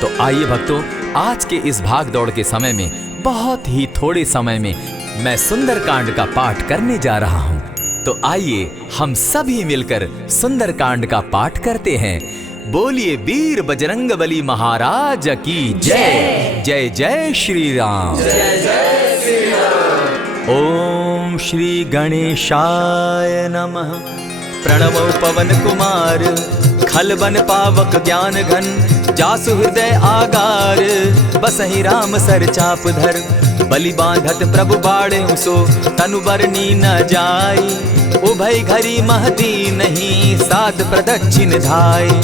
तो आइए भक्तों, आज के इस भाग दौड़ के समय में बहुत ही थोड़े समय में मैं सुंदरकांड का पाठ करने जा रहा हूँ। तो आइए हम सभी मिलकर सुंदरकांड का पाठ करते हैं। बोलिए वीर बजरंगबली महाराज की जय। जय जय श्री राम। जय जय श्री राम। ओम श्री गणेशाय नमः। प्रणमो पवन कुमार, खलबन पावक ज्ञान घन, जासु हृदय आगार, बसहि राम सर चाप धर, बलि बांधत प्रभु बाढ़े सो, तनु बरनी न जाई, उभय घरी महती नहीं, साध प्रदक्षिण धाई।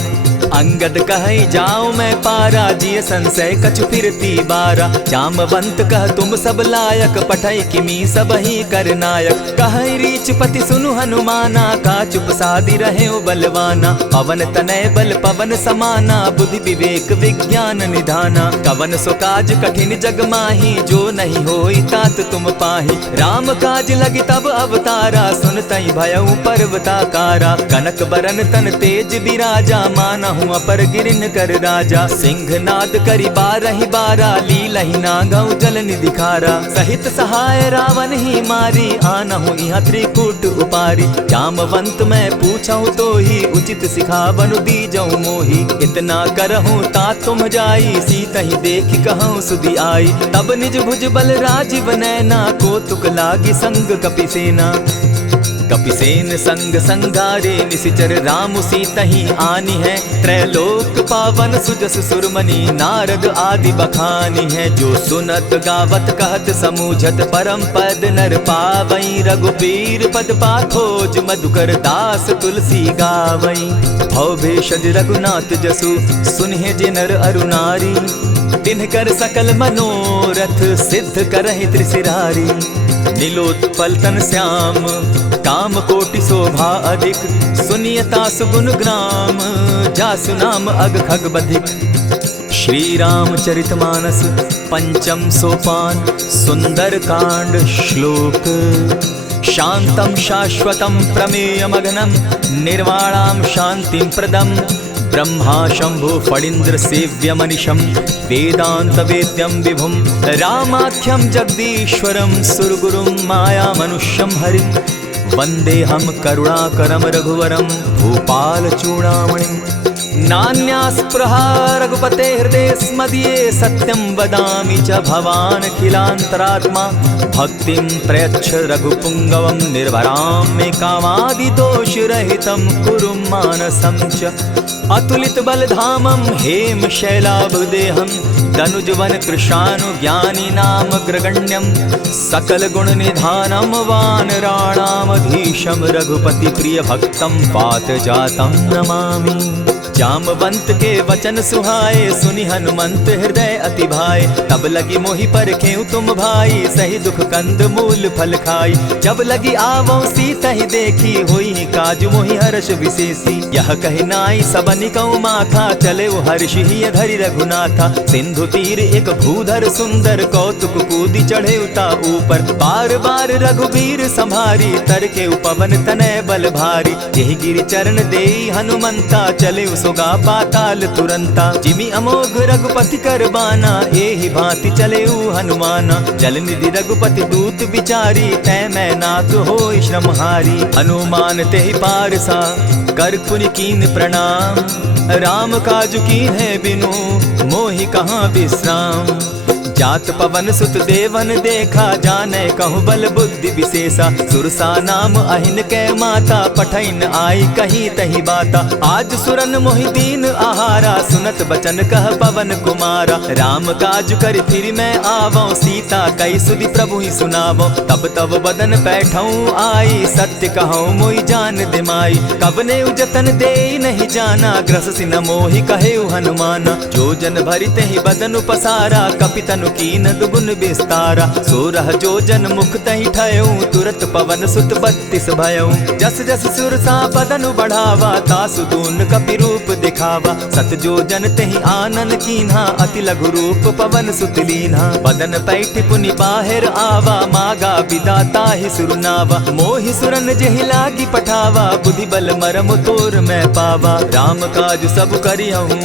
अंगद कहे जाऊं मैं पारा, जिय संशय कछु फिरती बारा, जामवंत कह तुम सब लायक, पठै किमी सब ही कर नायक। कहे रीच पति सुनु हनुमाना, का चुप सादी रहे बलवाना, पवन तनय बल पवन समाना, बुद्धि विवेक विज्ञान निधाना। कवन सो काज कठिन जग माही, जो नहीं होई तात तुम पाही। राम काज लगी तब अवतारा, सुनतई भयउ पर्वताकारा। कनक बरन तन तेज बिराजा, माना अपर गिरिन कर राजा। सिंहनाद करी बारहि बारा, लीलहि नागौ जल निधि खारा। सहित सहाय रावण ही मारी, आनहु इहाँ त्रिकूट उपारी। जामवंत मैं पूछऊं तो ही, उचित सिखावनु दीजऊं मोही। इतना करहूं ता तुम जाई, सीतहि देखि कहूं सुधि आई। तब निज भुज बल राजीव नैना, को तुक लागी संग कपिसेना। कपिसेन संग संगारे, निशिचर राम सीतहि आनी है। त्रैलोक पावन सुजस सुरमणि, नारद आदि बखानी है। जो सुनत गावत कहत समूझत, परम पद नर पावई। रघुबीर पद पाखोज, मधुकर दास तुलसी गावई। भव भेषज रघुनाथ जसु, सुनहि जे नर अरु नारी। तिनकर सकल मनोरथ, सिद्ध करहि त्रिशिरारी। नीलोत्पल तन श्याम, काम कोटि शोभा अधिक। सुनियता सुगुन ग्राम, जासु नाम अग खग बधिक। श्री रामचरित मानस पंचम सोपान, सुंदर कांड श्लोक। शांतम शाश्वतम प्रमेयमग्नं, निर्वाणां शांतिं प्रदम्। ब्रह्मा शंभु फणीन्द्र सेव्य मनीषम, वेदांत वेद्यम विभुम। रामाख्यम जगदीश्वरम, सुरगुरुम माया मनुष्यम हरिम। वंदे हम करुणाकरम रघुवरम, भूपाल चूड़ामणिम। नान्यास्पृहा रघुपते हृदय स्मदीये, सत्यं वदामि च भवान् खिलान्तरात्मा। भक्तिं प्रयच्छ रघुपुङ्गवं, निर्भरां मे कामादिदोषरहितं, कुरु मानसं च। अतुलित बलधामं हेम शैलाभदेहं, दनुजवन कृशानु ज्ञानी नामग्रगण्यं। सकल गुण निधानं वानराणामधीशं, रघुपति प्रिय भक्तं पात जातं नमामि। जामवंत के वचन सुहाए, सुनि हनुमंत हृदय अति भाए। तब लगी मोहि परखेउ तुम भाई, सही दुख कंद मूल फल खाई। जब लगी आवो सीतहि देखी, होई काज मोहि हर्ष विशेषी। यह कहि नाई सबनि कौ माथा, चले वो हर्षि हिय धरि रघुनाथा। सिंधु तीर एक भूधर सुंदर, कौतुक कूदि चढ़े उता ऊपर। बार बार रघुबीर संभारी, तर के पवन तनय बल भारी। यही गिरि चरण देई हनुमंता, चले सोगा पाताल तुरंता। जिमि अमोघ रघुपति कर बाना, एहि भांति चले हनुमाना। जल निधि रघुपति दूत बिचारी, तै मैं नाथ होई श्रमहारी। हनुमान तेहि पारसा, कर पुनि कीन प्रणाम। राम काज कीन है बिनु, मोहि कहाँ विश्राम। जात पवन सुत देवन देखा, जाने कहूँ बल बुद्धि विशेषा। सुरसा नाम अहिन कै माता, पठैन आई कहीं तही बाता। आज सुरन मोहि दीन आहारा, सुनत बचन कह पवन कुमारा। राम काज कर फिर मैं आवो, सीता कई सुधि प्रभु ही सुनावो। तब तब बदन बैठऊँ आई, सत्य कहूँ मोहि जान दिमाई। कबने उजतन दे नहीं जाना, ग्रस सिन मोहि कहे हनुमाना। जो जन भरित ही बदन पसारा, कपितन कीन दुगुन विस्तारा। सोरह जो जन मुख तहि ठयऊ, तुरत पवन सुत 32 भयऊ। जस जस सुरसा बदन बढ़ावा, तासु दून कपि रूप दिखावा। सत जो जन तहि आनन कीन्हा, अति लघु रूप पवन सुत लीन्हा। बदन पैठ पुनि बाहिर आवा, मागा विदाता ही सुरनावा। मोहि सुरन जेहि लागी पठावा, बुद्धि बल मरम तोर मैं पावा। राम काज सब करियहूँ,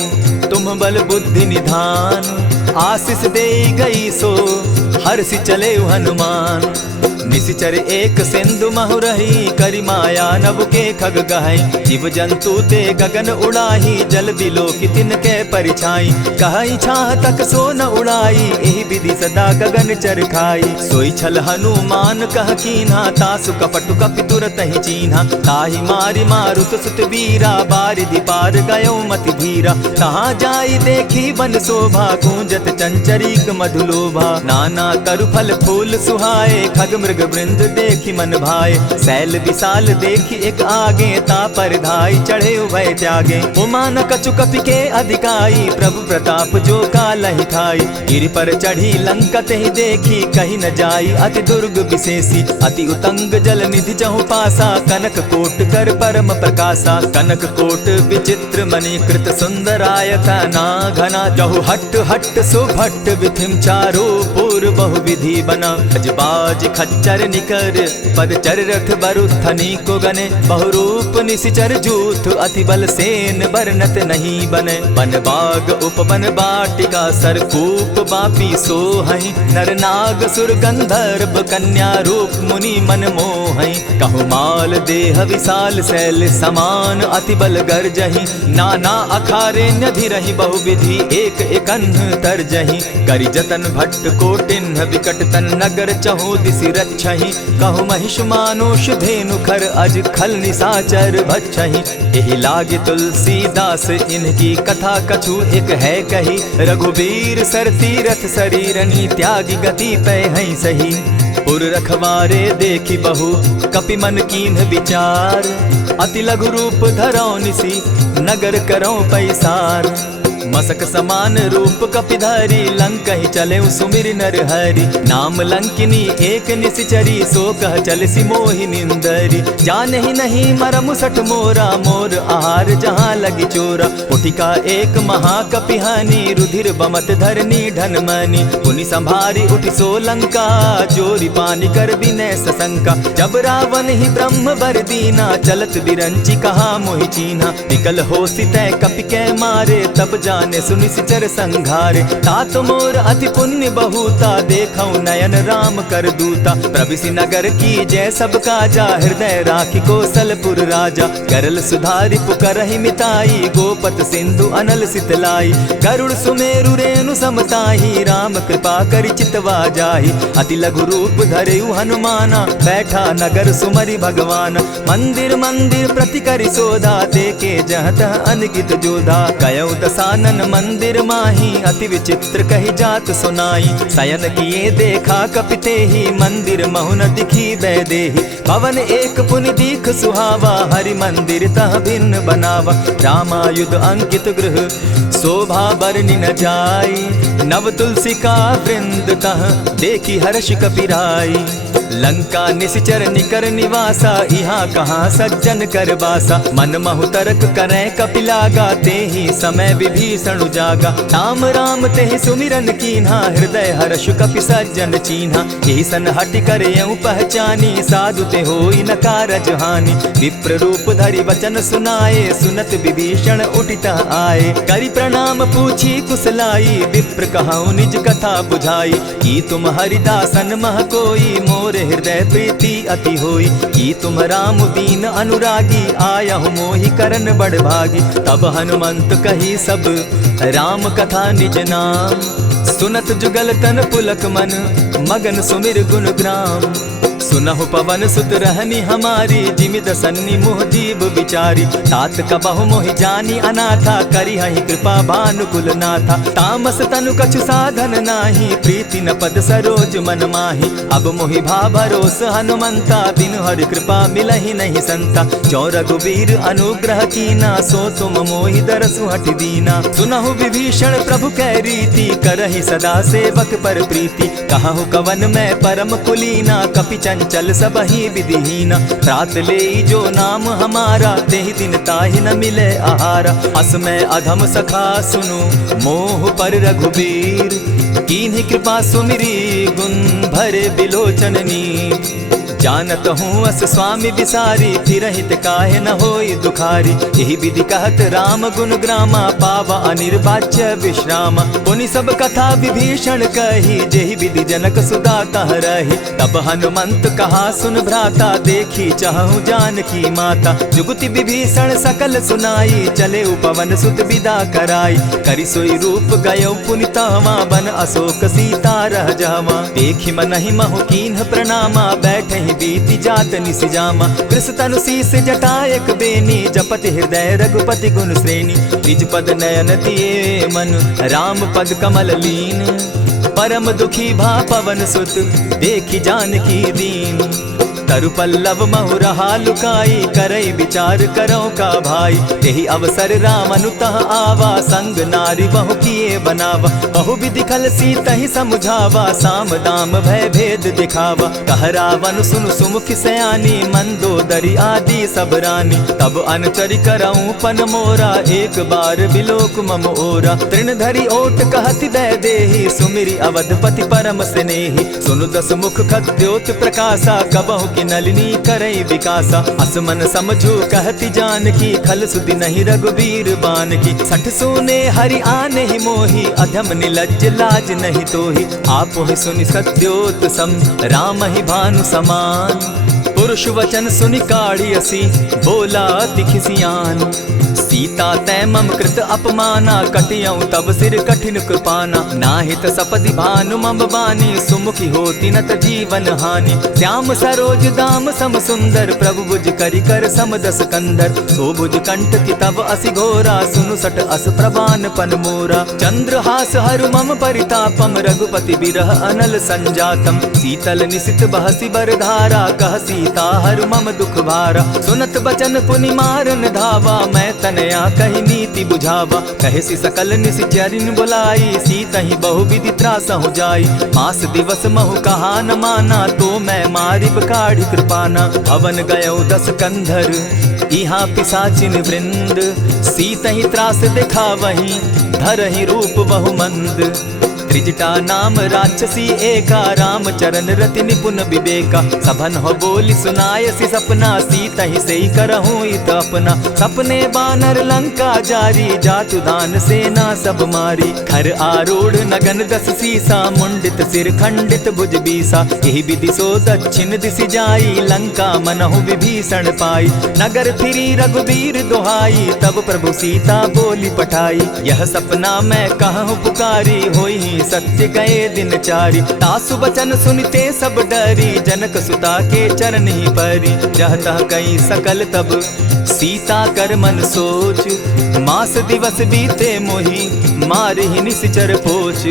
तुम तुम बल बुद्धि निधान। आशीष दे गई सो हर्षि चले हनुमान। निशिचर एक सिंधु महु रही, करी माया नभ के खग गहई। जीव जंतु ते गगन उड़ाही, जल बिलो की तिनके परिछाई। कहई छाह तक सो न उड़ाई, एहि विधि सदा गगन चर खाई। सोई छल हनुमान कह कीन्हा, तासु कपटु कपि तुरत ही चीन्हा। ताहि मारि मारुत सुत वीरा, बारिधि पार गयो मति धीरा। कहाँ जाई देखी बन शोभा, गूंजत चंचरीक मधुलोभा। नाना तरु फल फूल सुहाए, खग मृग वृंद देखी मन भाए। सैल विशाल देखी एक आगे, तापर धाई चढ़े उभय त्यागे। उमान कछु कपि के अधिकाई, प्रभु प्रताप जो कालहि खाई। गिरि पर चढ़ी लंका तेहि देखी, कही न जाई अति दुर्ग विशेषी। अति उतंग जल निधि जहु पासा, कनक कोट कर परम प्रकाशा। कनक कोट विचित्र मणि कृत सुंदरायता ना घना। जहु हट हट सुभट विधिम चारो पूर्व बहु विधि बना। अजबाज खच्चर निकर पद चर रथ बरुथनी को गने। बहुरूप निशिचर जूथ अति बल सेन बरनत नहीं बने। बन बाग उपवन बाटिका सरकूप बापी सोहई। नर नाग सुर गंधर्व कन्या रूप मुनि मन मोहई। कहु माल देह विशाल शैल समान, अति बल गर्जही। नाना अखारे न्यधिरहि बहुविधि, एक एकन्ह तरजही। करि जतन भट्ट कोटिन्ह विकट तन नगर चहु दिसि रक्षहि। कहु महिष मानुष धेनु खर, अज खल निशाचर भक्षहि। एहि लागे तुलसीदास इनकी कथा, कछु एक है कही। रघुबीर सर तीरथ शरीरनी, त्यागी गति पै हई सही। पुर रखवारे देखी बहु, कपि मन कीन्ह विचार। अति लघु रूप धरौ निसी, नगर करौ पैसार। मसक समान रूप कपिधारी, लंकहि चले सुमिर नर हरि। नाम लंकिनी एक निशिचरी, सो कह चल सी मोहि निंदरी। जानहि नहीं मरम सठ मोरा, मोर आहार जहाँ लगी चोरा। उठिका एक महाकपिहानी, रुधिर बमत धरनी ढनमनी। पुनि संभारी उठि सो लंका, जोरी पानी कर बिनै सशंका। जब रावण ही ब्रह्म बर दीना, चलत बिरंची कहा मोहि चीन्हा। निकल होसि तै कपि कै मारे, तब जाने सुनिशिचर संघारे। तात मोर अति पुण्य बहुता, देखौ नयन राम कर दूता। प्रविशि नगर की जय सब काजा, हृदय राखी कौशलपुर राजा। करल सुधारि पुकरहि मिताई, गोपत सिंधु अनल सितलाई। गरुड़ सुमेरु रेणु समताही, राम कृपा करि चितवा जाहि। अति लघु रूप धरेउ हनुमाना, बैठा नगर सुमरि भगवान। मंदिर मंदिर प्रति करि सोधा, देखे जहाँ तह अनगित जोधा। कयौ दसानन मंदिर माही, अति विचित्र कही जात सुनाई। शयन किए देखा कपिते ही, मंदिर महु न दिखी बैदेही। भवन एक पुनि दीख सुहावा, हरि मंदिर तह भिन्न बनावा। रामायुध अंकित गृह, शोभा बरनि न जाई। नव तुलसी का वृंद तह, देखी हर्ष कपिराई। लंका निशिचर निकर निवासा, यहाँ कहाँ सज्जन कर बासा। मन महु तरक करै कपिलागा, तेहि समय विभीषण जागा। राम राम तेहि सुमिरन कीन्हा, हृदय हर्ष कपि सज्जन चीन्हा। एहि सन हटि कर यऊ पहचानी, साधु ते होई न कारज हानि। विप्र रूप धरि वचन सुनाए, सुनत विभीषण उठितः आए। करि प्रणाम पूछी कुशलाई, विप्र कहऊँ निज कथा बुझाई। की तुम हरिदासन मह कोई, मोर हृदय प्रीति अति होई। की तुम राम दीन अनुरागी, आयहु मोहि करन बड़ भागी। तब हनुमंत कही सब राम कथा निज नाम, सुनत जुगल तन पुलक मन, मगन सुमिर गुण ग्राम। सुनहु पवन सुत रहनी हमारी, जिमि दसन्नी मुह जीव विचारी। तात कबहु मोहि जानी अनाथा, करी हहि कृपा भानुकुल नाथा। तामस तनु कछु साधन नाही, प्रीति न पद सरोज मन माही। अब मोहि भा भरोस हनुमंता, बिनु हरि कृपा मिलहि नहीं संता। जो रघुबीर अनुग्रह कीना, सो तुम मोहि दरसु हठि दीना। सुनहु विभीषण प्रभु कै रीति, करहि सदा सेवक पर प्रीति। कहु कवन मैं परम कुलीना, कपि चंचल सबहि विधिहीना। रात ले जो नाम हमारा, तेहि दिन ताहि न मिले आहारा। अस मैं अधम सखा सुनु, मोह पर रघुबीर। कीन्हि कृपा सुमिरी, गुण भरे बिलोचन नीर। जानत हूँ अस स्वामी बिसारी, फिर हित काहे न होई दुखारी। यही विधि कहत राम गुण ग्रामा, पावा अनिर्वाच्य विश्राम। पुनि सब कथा विभीषण कही, जेहि विधि जनक सुता तह रही। तब हनुमंत कहा सुन भ्राता, देखी चाहूँ जानकी माता। जुगति विभीषण सकल सुनाई, चले पवन सुत विदा कराई। करि सोई रूप गयो पुनि तहवा, बन अशोक सीता रह जावा। देखि मनहि महु कीन्ह प्रणामा, बैठहि बीति जात निसि जामा। कृष तनु शीस जटा एक बेनी, जपति हृदय रघुपति गुण श्रेणी। निज पद नयन दिए मन, राम पद कमल लीन। परम दुखी भा पवन सुत, देखि जानकी दीन। तरु पल्लव महु रहा लुकाई, करई विचार करो का भाई। यही अवसर राम अनुतः आवा, संग नारी बहु किए बनावा। बहु विधि खल सीतहि समुझावा, साम दाम भय भेद दिखावा। कह रावण सुन सुमुखि सयानी, मंदोदरी आदि सब रानी। तब अनचरि करऊं पन मोरा, एक बार बिलोक मम ओरा। तृण धरि ओट कहति दय देहि, सुमिरि अवधपति परम स्नेही। सुनु दस मुख खद्योत प्रकाशा, कबहु की नलिनी करई विकासा। असमन समझो कहति जानकी, खल सुधि नहीं रघुवीर बान की। सठ सोने हरि आने ही मोही, अधम निलज्ज लाज नहीं तोही। आपो ही सुनि सत्योत सम, राम ही भानु समान। पुरुष वचन सुनि काढ़ियसी, बोला अति खिसियान। सीता तै मम कृत अपमाना, कटियऊं तब सिर कठिन कृपाना। नाहित सपदि भानु मम बानी, सुमुखी होती नत जीवन हानि। श्याम सरोज दाम सम सुंदर, प्रभु भुज करि कर सम दस कंधर। सो भुज कंठ की तब असि घोरा, सुनु सट अस प्रवान पन मोरा। चंद्रहास हरु मम परितापम, रघुपति बिरह अनल संजातम। शीतल निशित बहसी बरधारा, कह सीता हरु मम दुख भारा। सुनत बचन पुनि मारन धावा, मैं तनया कही नीति बुझावा। कहसी सकल निशिचरिन बुलाई, सीतहि बहु विधि त्रासहु जाई। मास दिवस महु कहा न माना, तो मैं मारिब काढ़ी कृपाना। हवन गयो दस कंधर, इहाँ पिशाचिन वृंद। सीतहि त्रास दिखावहीं, धरहि रूप बहु मंद। त्रिजटा नाम राक्षसी एका, राम चरण रति निपुण विवेका। सभन हो बोली सुनायसी सपना, सीतहि सेई करहूँ इत अपना। सपने बानर लंका जारी, जातु दान सेना सब मारी। खर आरूढ़ नगन दस सीसा, मुंडित सिर खंडित भुज बीसा। यही विधि सो दक्षिण दिशि जाई, लंका मनहु विभीषण पाई। नगर फिरी रघुवीर दुहाई, तब प्रभु सीता बोली पठाई। यह सपना मैं कहूँ पुकारी, होई सत्य गए दिन चारी। तासु बचन सुनते सब डरी, जनक सुता के चरण ही परी। जहता कई सकल तब सीता कर मन सोच, मास दिवस बीते मोही, मार ही निश्चर पोच।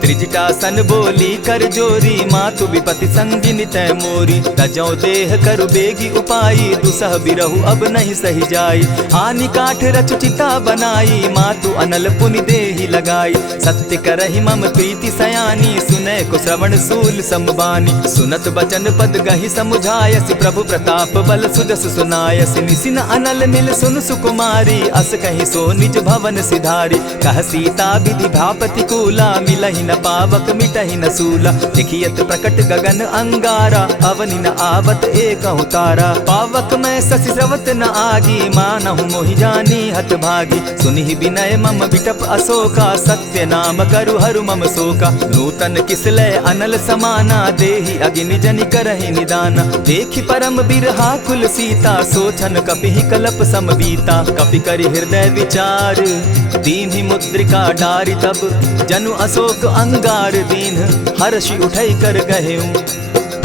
त्रिजटा सन बोली कर जोरी, मातु विपति संगिनी तै मोरी। तजौ देह करु बेगी उपाई, दुसह बिरहु अब नहीं सही जाई। आनि काठ रच चिता बनाई, मातु अनल पुनि देहि लगाई। सत्य करहि मम प्रीति सयानी, सुनै को श्रवण सूल संबानी। सुनत बचन पद गहि समुझायसि, प्रभु प्रताप बल सुजस सुनायसि। निसिन अनल मिल सुन सुकुमारी, अस कहि सो निज भवन सिधारी। कह सीता विधि भापति कूला, मिलहि न पावक मिटहि न सूला। देखियत प्रकट गगन अंगारा, अवनि न आवत एकहु तारा। पावक मैं शशि स्रवत न आगी, मानहु मोहि जानी हत भागी। सुनिहि विनय मम विटप अशोका, सत्य नाम करु हरु मम शोका। नूतन किसलय अनल समाना, देहि अगिनि जनि करहि निदाना। देखि परम बिरहा कुल सीता, सोचन कपिहि कलप समबीता। कपि करि हृदय विचार, दीन्हि मुद्रिका डारि। तब जनु अशोक अंगार दीन, हर्षि उठै कर गहेऊं।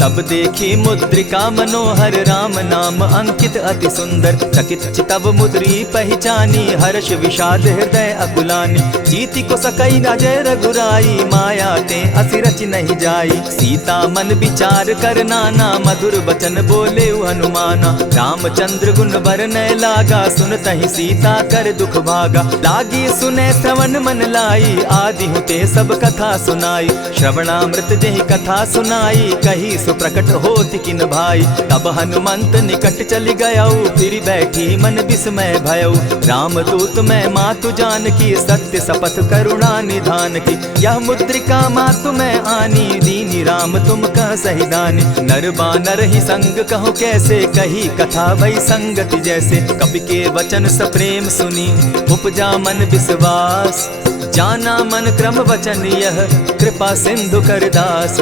तब देखी मुद्रिका मनोहर, राम नाम अंकित अति सुंदर। चकित चितव मुद्री पहचानी, हर्ष विषाद हृदय अकुलानी। जीति को सकई न जय रघुराई, माया ते असि रचि नहीं जाई। सीता मन विचार कर नाना, मधुर बचन बोले हनुमाना। रामचंद्र गुण बरनय लागा, सुनतहि सीता कर दुख भागा। लागी सुने श्रवण मन लाई, आदि होते सब कथा सुनाई। श्रवणामृत जेहि कथा सुनाई, कही सुख प्रकट होत किन भाई। तब हनुमंत निकट चली गयऊ, फिर बैठी मन विस्मय भयऊ। राम दूत मैं मातु जान की, सत्य शपथ करुणा निधान की। यह मुद्रिका मातु मैं आनी, दीनी राम तुम कह सही दानी। नर बानर ही संग कहूँ कैसे, कही कथा भई संगति जैसे। कपि के वचन सप्रेम सुनी, उपजा मन विश्वास। जाना मन क्रम वचन यह, कृपा सिंधु कर दास।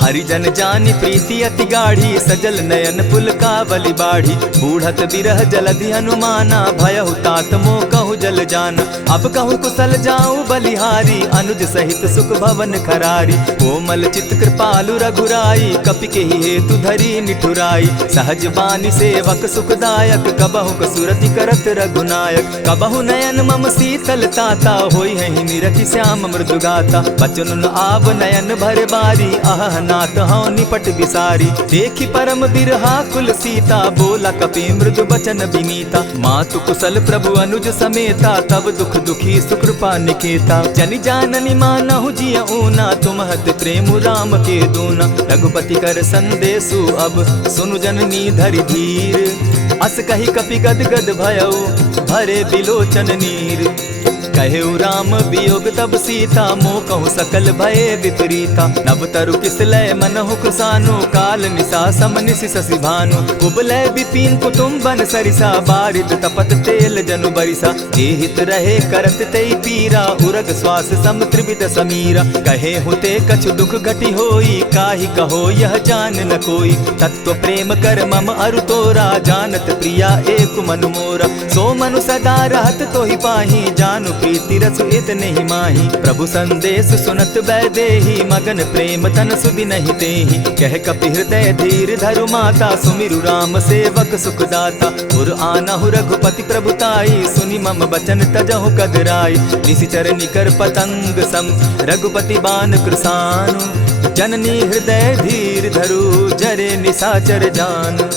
हरिजन जानी प्रीति अति गाढ़ी, सजल नयन पुलकावली बाढ़ी। बूढ़त बिरह जलधि हनुमाना, भयहु तात मोह कहु जल जाना। अब कहूँ कुशल जाऊँ बलिहारी, अनुज सहित सुख भवन खरारी। कोमल चित कृपालु रघुराई, कपि के ही हेतु धरी निठुराई। सहज बानी सेवक सुखदायक, कबहु कसुरति करत रघुनायक। कबहु नयन मम शीतल ताता, होई है निरखि श्याम मृदु गाता। बचन आव नयन भर बारी, आह नाथ हौ निपट बिसारी। देखी परम बिरहा कुल सीता, बोला कपि मृदु बचन विनीता। मातु कुशल प्रभु अनुज समेता, तब दुख दुखी सुकृपा निकेता। जनि जाननी मानहु जिय ऊना, तुम हत प्रेम राम के दूना। रघुपति कर संदेशु अब, सुनु जननी धरि धीर। अस कही कपि गद गद भयऊ, भरे बिलोचन नीर। कहेउ राम वियोग तब सीता, मोह कहूँ सकल भये विपरीता। नव तरु किस लय मनहु कुसानु, काल निशा सम निशि शशि भानु। कुबलय विपिन कुटुम्बन सरिसा, बारिद तपत तेल जनु बरिसा। जेहित रहे करत तेई पीरा, उरग श्वास सम त्रिविध समीरा। कहे हुते कछु दुख घटी होई, काहि कहो यह जान न कोई। तत्व प्रेम कर मम अरु तोरा, जानत प्रिया एक मनु मोरा। सो मनु सदा रहत तोहि पाही, जानु प्रीति रस इतने ही माही। प्रभु संदेश सुनत बैदेही, मगन प्रेम तन सुधि नहीं तेहि। कह कपि हृदय धीर धरु माता, सुमिरु राम सेवक सुखदाता। उर आनहु रघुपति प्रभुताई, सुनि मम बचन तजहु कदराई। निशिचर निकर पतंग सम, रघुपति बान कृसानु। जननी हृदय धीर धरु, जरे निशाचर जान।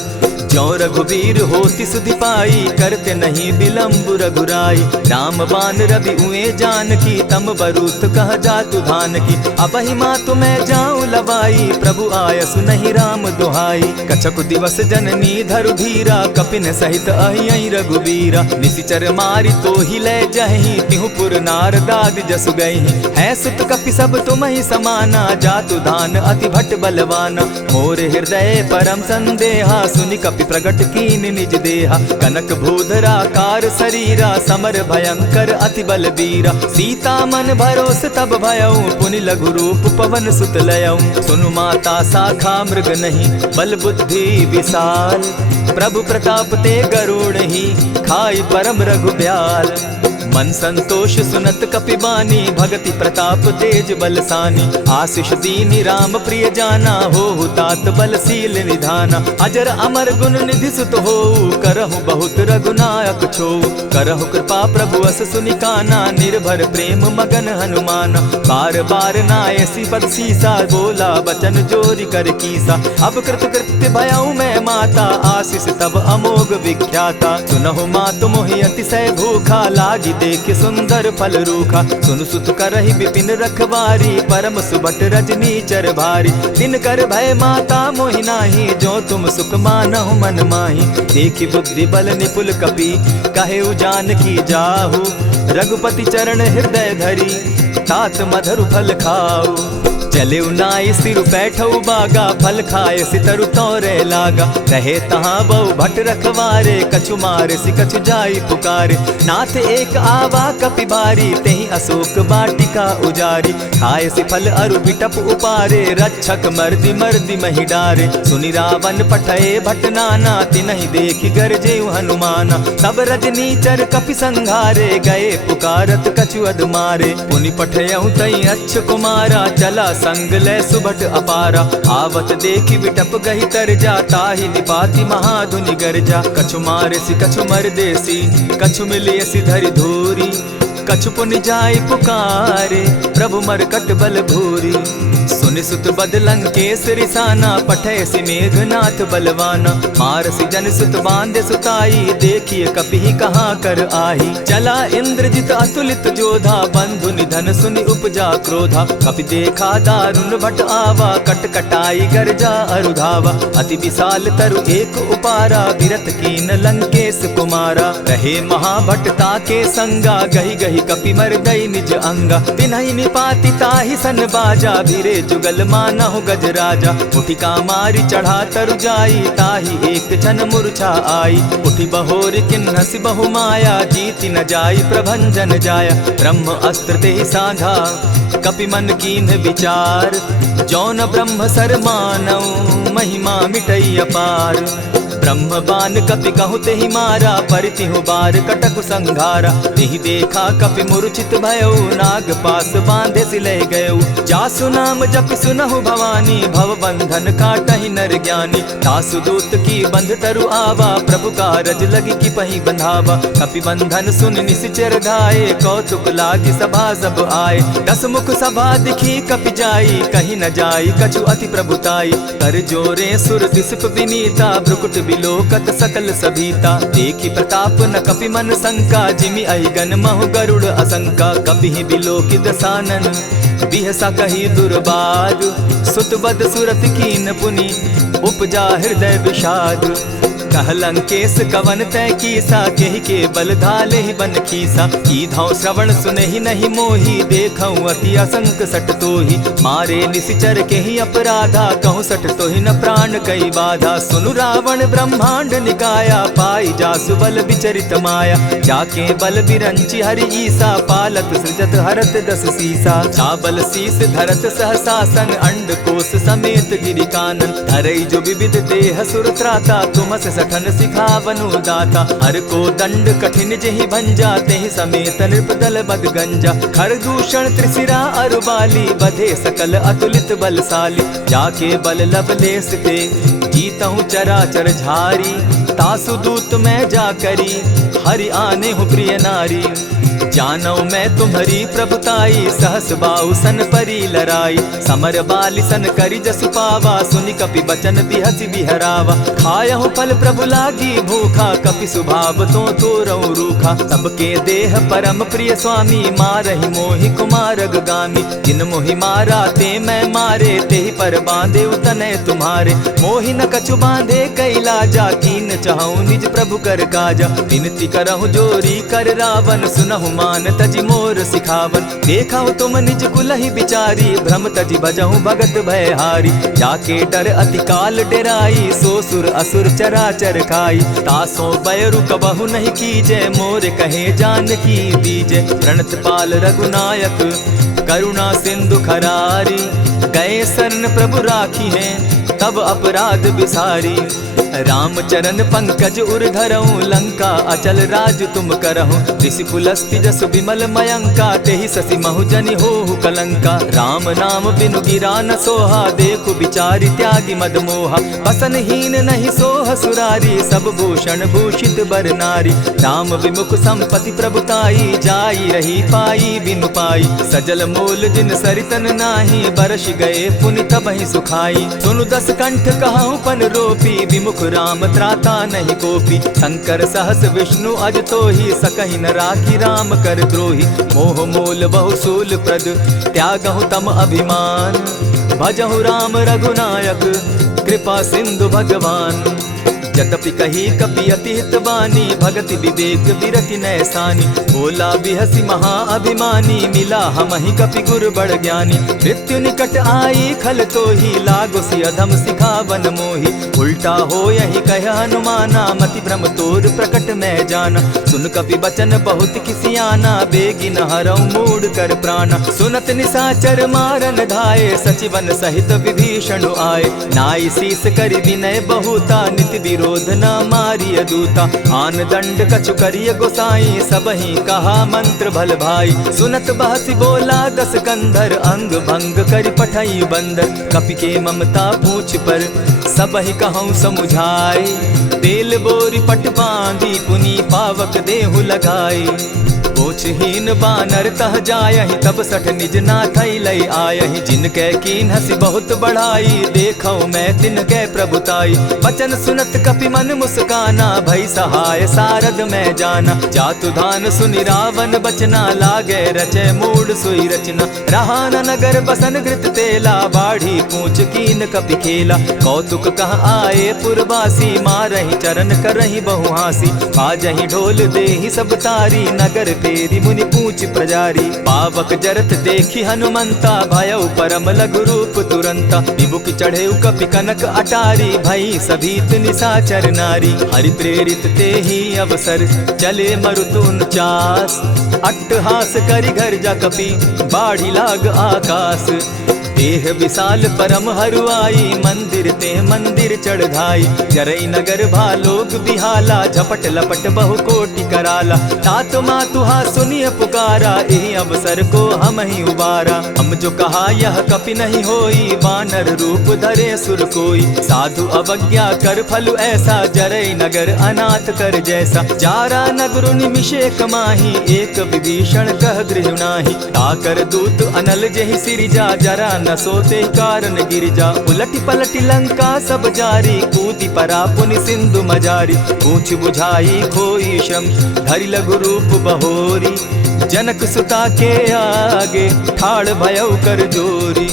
ज्यों रघुवीर होति सुधि पाई, करते नहीं विलम्ब रघुराई। राम बान रवि उए जान की, तम बरूथ कह जातु धान की। अबहि मातु मैं जाऊं लवाई, प्रभु आयसु नहीं राम दुहाई। कछक दिवस जननी धरु धीरा, कपिन सहित अहियहि रघुबीरा। निशिचर मारी तो ही ले जहि, तिहु पुर नारदादि जसु गहि। है सुत कपि सब तुम ही समाना, जातु धान अति भट बलवाना। मोर हृदय परम संदेहा, सुनि कपि प्रगट कीन निज देहा। कनक भूधराकार शरीरा, समर भयंकर अति बलबीरा। सीता मन भरोस तब भयऊ, पुनि लघु रूप पवन सुत लयऊ। सुनु माता शाखा मृग नहीं, बल बुद्धि विशाल। प्रभु प्रताप ते गरुड़ ही, खाई परम रघुब्याल। मन संतोष सुनत कपिबानी, भगति प्रताप तेज बलसानी। आशीष दीनी राम प्रिय जाना, हो तात बलशील निधाना। अजर अमर गुण निधि सुत हो, करहु बहुत रघुनायक छो। करहु कृपा प्रभु अस सुनिकाना, निर्भर प्रेम मगन हनुमाना। बार बार नायसी पद सीसा, बोला बचन जोरी कर कीसा। अब कृत कृत्य भयऊ मैं माता, आशीष तब अमोघ विख्याता। सुनहु मातु मोहि अतिशय भूखा, लागी देख सुंदर फल रूखा। सुन सुत करहि विपिन रखवारी, परम सुबट रजनी चर भारी। दिन कर भय माता मोहि नाही, जो तुम सुख मानहु मन माही। देखि बुद्धि बल निपुल कपि, कहेउ जानकी जाहु। रघुपति चरण हृदय धरी, तात मधुर फल खाऊ। चले नाई सिर बैठऊ बागा, फल खाए सितरु तोरे लागा। रहे तहाँ बहु भट रखवारे, कछु मारे सि कछु जाई पुकारे। नाथ एक आवा कपि बारी, तेहि अशोक बाटिका उजारी। खाए सि फल अरु बिटप उपारे, रक्षक मर्दि मर्दि महि डारे। सुनि रावण पठये भट नाना, तिनहि देखि गरजेउ हनुमाना। सब रजनी चर कपि संघारे, गए पुकारत कछु अध मारे। पुनि पठयउ तई अच्छ कुमारा, चला संग ले सुभट अपारा। आवत देखि बिटप गहि तर जा, ताहि निपाति महाधुनि गर्जा। कछु मारे सि कछु मर देसी, कछु मिलियसि धरि धूरी। कछु पुनि जाय पुकारे, प्रभु मरकट बल भूरी। सुनि सुत बद लंकेश रिसाना, पठय सि मेघनाथ बलवाना। मारसि जन सुत बांधे सुताई, देखिए कपि कहाँ कर आही। चला इंद्रजित अतुलित जोधा, बंधु निधन सुनि उपजा क्रोधा। कपि देखा दारुण भट आवा, कट कटाई गर्जा अरुधावा। अति विशाल तरु एक उपारा, विरत कीन लंकेश कुमारा। रहे महाभट ताके संगा, गही गही कपि मरदई निज अंगा। तिन्हि निपाति ताहि सन बाजा, भीरे जुगल मानहु गजराजा। उठिका मारी चढ़ा तरु जाई, ताहि एक क्षण मूर्छा आई। उठि बहोर किन्हसि बहु माया, जीति न जाई प्रभंजन जाया। ब्रह्म अस्त्र तेहि साधा, कपि मन कीन्ह विचार। जौन ब्रह्म सर मानऊ, महिमा मिटई अपार। ब्रह्म बान कपि कहु तेहि मारा, परितिहु बार कटकु संघारा। तेहि देखा कपि मूर्छित भयउ, नाग पास बांधे सिलय गयउ। जासु नाम जपि सुनहु भवानी, भव बंधन काटहि नर ज्ञानी। तासु दूत की बंध तरु आवा, प्रभु कारज लगी कि पहि बंधावा। कपि बंधन सुन निश्चर धाये, कौतुक लागी सभा सब आए। दस मुख सभा दिखी कपि जाई, कहीं न जाई कछु अति प्रभुताई। कर जोरे सुर दिसप विनीता, भ्रुकुट बिलोकत सकल सभीता। देखी प्रताप न कपि मन शंका, जिमि अहिगन महु गरुड़ असंका। कपि बिलोकि दसानन, बिहसा कही दुर्बाद। सुत बद सुरत कीन पुनि, उपजा हृदय विषाद। कह लंकेश कवन तय कीसा, केहि के बल धाले ही बन खीसा। कीधौ श्रवण सुनहि नहीं मोही, देखऊं अति असंक सट तोही। मारे निशिचर केहि अपराधा, कहूँ सट तोहि न प्राण कई बाधा। सुनु रावण ब्रह्मांड निकाया, पाई जासु बल विचरित माया। जाके बल बिरंचि हरि ईसा, पालत सृजत हरत दस सीसा। चाबल शीस धरत सहसासन, अंड कोश समेत गिरि कानन। धरई जो विविध देह सुर त्राता, तुमस सठन सिखावनु दाता। हर को दंड कठिन जेहि भंजा, तेहि समेत नृपदल बद गंजा। खर दूषण त्रिशिरा अरुबाली, बधे सकल अतुलित बलशाली। जाके बल लवलेस ते, जीतहु चराचर झारी। तासु दूत मैं जा करी, हरि आने हूँ प्रिय नारी। जानो मैं तुम्हारी प्रभुताई, सहस बाहु सन परी लराई। समर बाली सन करी जसु पावा, सुनि कपि बचन बिहसि बिहरावा। खायहु फल प्रभु लागी भूखा, कपि सुभाव तो तोरहु रूखा। सबके देह परम प्रिय स्वामी, मारहि मोहि कुमारग गामी। जिन मोहि मारा ते मैं मारे, तेहि पर बांधे उतने तुम्हारे। मोहि न कछु बांधे कैलाजा, कीन चहु निज प्रभु कर काजा। विनती करहु जोरी कर रावण, सुनहु मान तजि मोर सिखावन। देखा तुम निज कुलहि बिचारी, भ्रम तजि भजहु भगत भयहारी। जाके डर अति काल डेराई, सो सुर असुर चराचर खाई। तासो बैरु कबहु नहीं कीजे, मोर कहे जानकी दीजे। प्रणत पाल रघुनायक, करुणा सिंधु खरारी। गए शरण प्रभु राखी हैं, तब अपराध बिसारी। राम चरण पंकज उर धरऊं, लंका अचल राज तुम करहूं। ऋषि पुलस्ति जस विमल मयंका, तेहि ससि महु जनि होहु कलंका। राम नाम बिनु गिरा न सोहा, देखु बिचारी त्यागी मद मोहा। बसन हीन नहीं सोह सुरारी, सब भूषण भूषित बर नारी। राम विमुख संपति प्रभुताई, जाई रही पाई बिनु पाई। सजल मोल जिन सरितन नाही, बरस गए पुनि तबहि सुखाई। सुनु दस कंठ कहाऊं पन रोपी, विमुख राम त्राता नहीं कोपी। शंकर सहस विष्णु अज तोहि, सकहि न राखी राम कर द्रोही। मोह मोल बहु सूल प्रद, त्यागहु तम अभिमान। भजहु राम रघुनायक, कृपा सिंधु भगवान। यद्यपि कही कपि अति हितवानी, भगति विवेक विरति नैसानी। बोला बिहसी महा अभिमानी, मिला हमहि कपि गुर बड़ ज्ञानी। मृत्यु निकट आई खल तोहि, लागो सि अधम सिखावन मोहि। उल्टा हो यही कह हनुमाना, मति भ्रम तोर प्रकट मैं जाना। सुन कपि बचन बहुत किसियाना, बेगी न हरऊ मूड कर प्राणा। सुनत निसाचर मारन धाये, सचिवन सहित विभीषण आए। नाई शीस करि विनय बहुता, नित विरोध न मारिय दूता। आन दंड कछु करिय गोसाई, सबहि कहा मंत्र भल भाई। सुनत बहसी बोला दस कंधर, अंग भंग करि पठई बंदर। कपि के ममता पूछ पर, सबहि कहूँ समुझाई। तेल बोरी पट बांधी, पुनि पावक देहु लगाई। पूछहीन बानर तह जायहि तब सठ निज नाथै लई आयहि जिनके कीन हसी बहुत बढ़ाई देखौ मैं तिनके प्रभुताई बचन सुनत कपि मन मुस्काना भई सहाय सारद में जाना जातु धान सुनि रावण बचना लागे रचे मूड सोई रचना रहा न नगर बसन घृत तेला बाढ़ी पूछ कीन कपि खेला कौतुक कह आए पुरवासी मारहि चरण करहि बहु हासी बाजहि ढोल देहि सब तारी नगर फेरी मुनि पूछ प्रजारी पावक जरत देखी हनुमंता भयउ परम लघु रूप तुरंता विमुख चढ़े कपि कनक अटारी भई सभीत निशाचर नारी हरि प्रेरित ते ही अवसर चले मरुतुन चास अट्टहास करि घर जा कपि बाढ़ी लाग आकाश देह विशाल परम हरुआई मंदिर ते मंदिर चढ़ाई जरई नगर भालोग बिहाला झपट लपट बहु कोटि कराला तात मातुहा सुनिय पुकारा यही अवसर को हम ही उबारा हम जो कहा यह कपि नहीं होई बानर रूप धरे सुर कोई साधु अवज्ञा कर फल ऐसा जरई नगर अनाथ कर जैसा जारा नगरु निमिषे कमाही एक विभीषण कह गृह नाही ताकर दूत अनल जहि सिरिजा जरा न सोते कारण गिरिजा उलटी पलटी लंका सब जारी कूदी परा पुनि सिंधु मजारी पूछ बुझाई खोई श्रम धरि लघु रूप बहोरी जनक सुता के आगे ठाड़ भयउ कर जोरी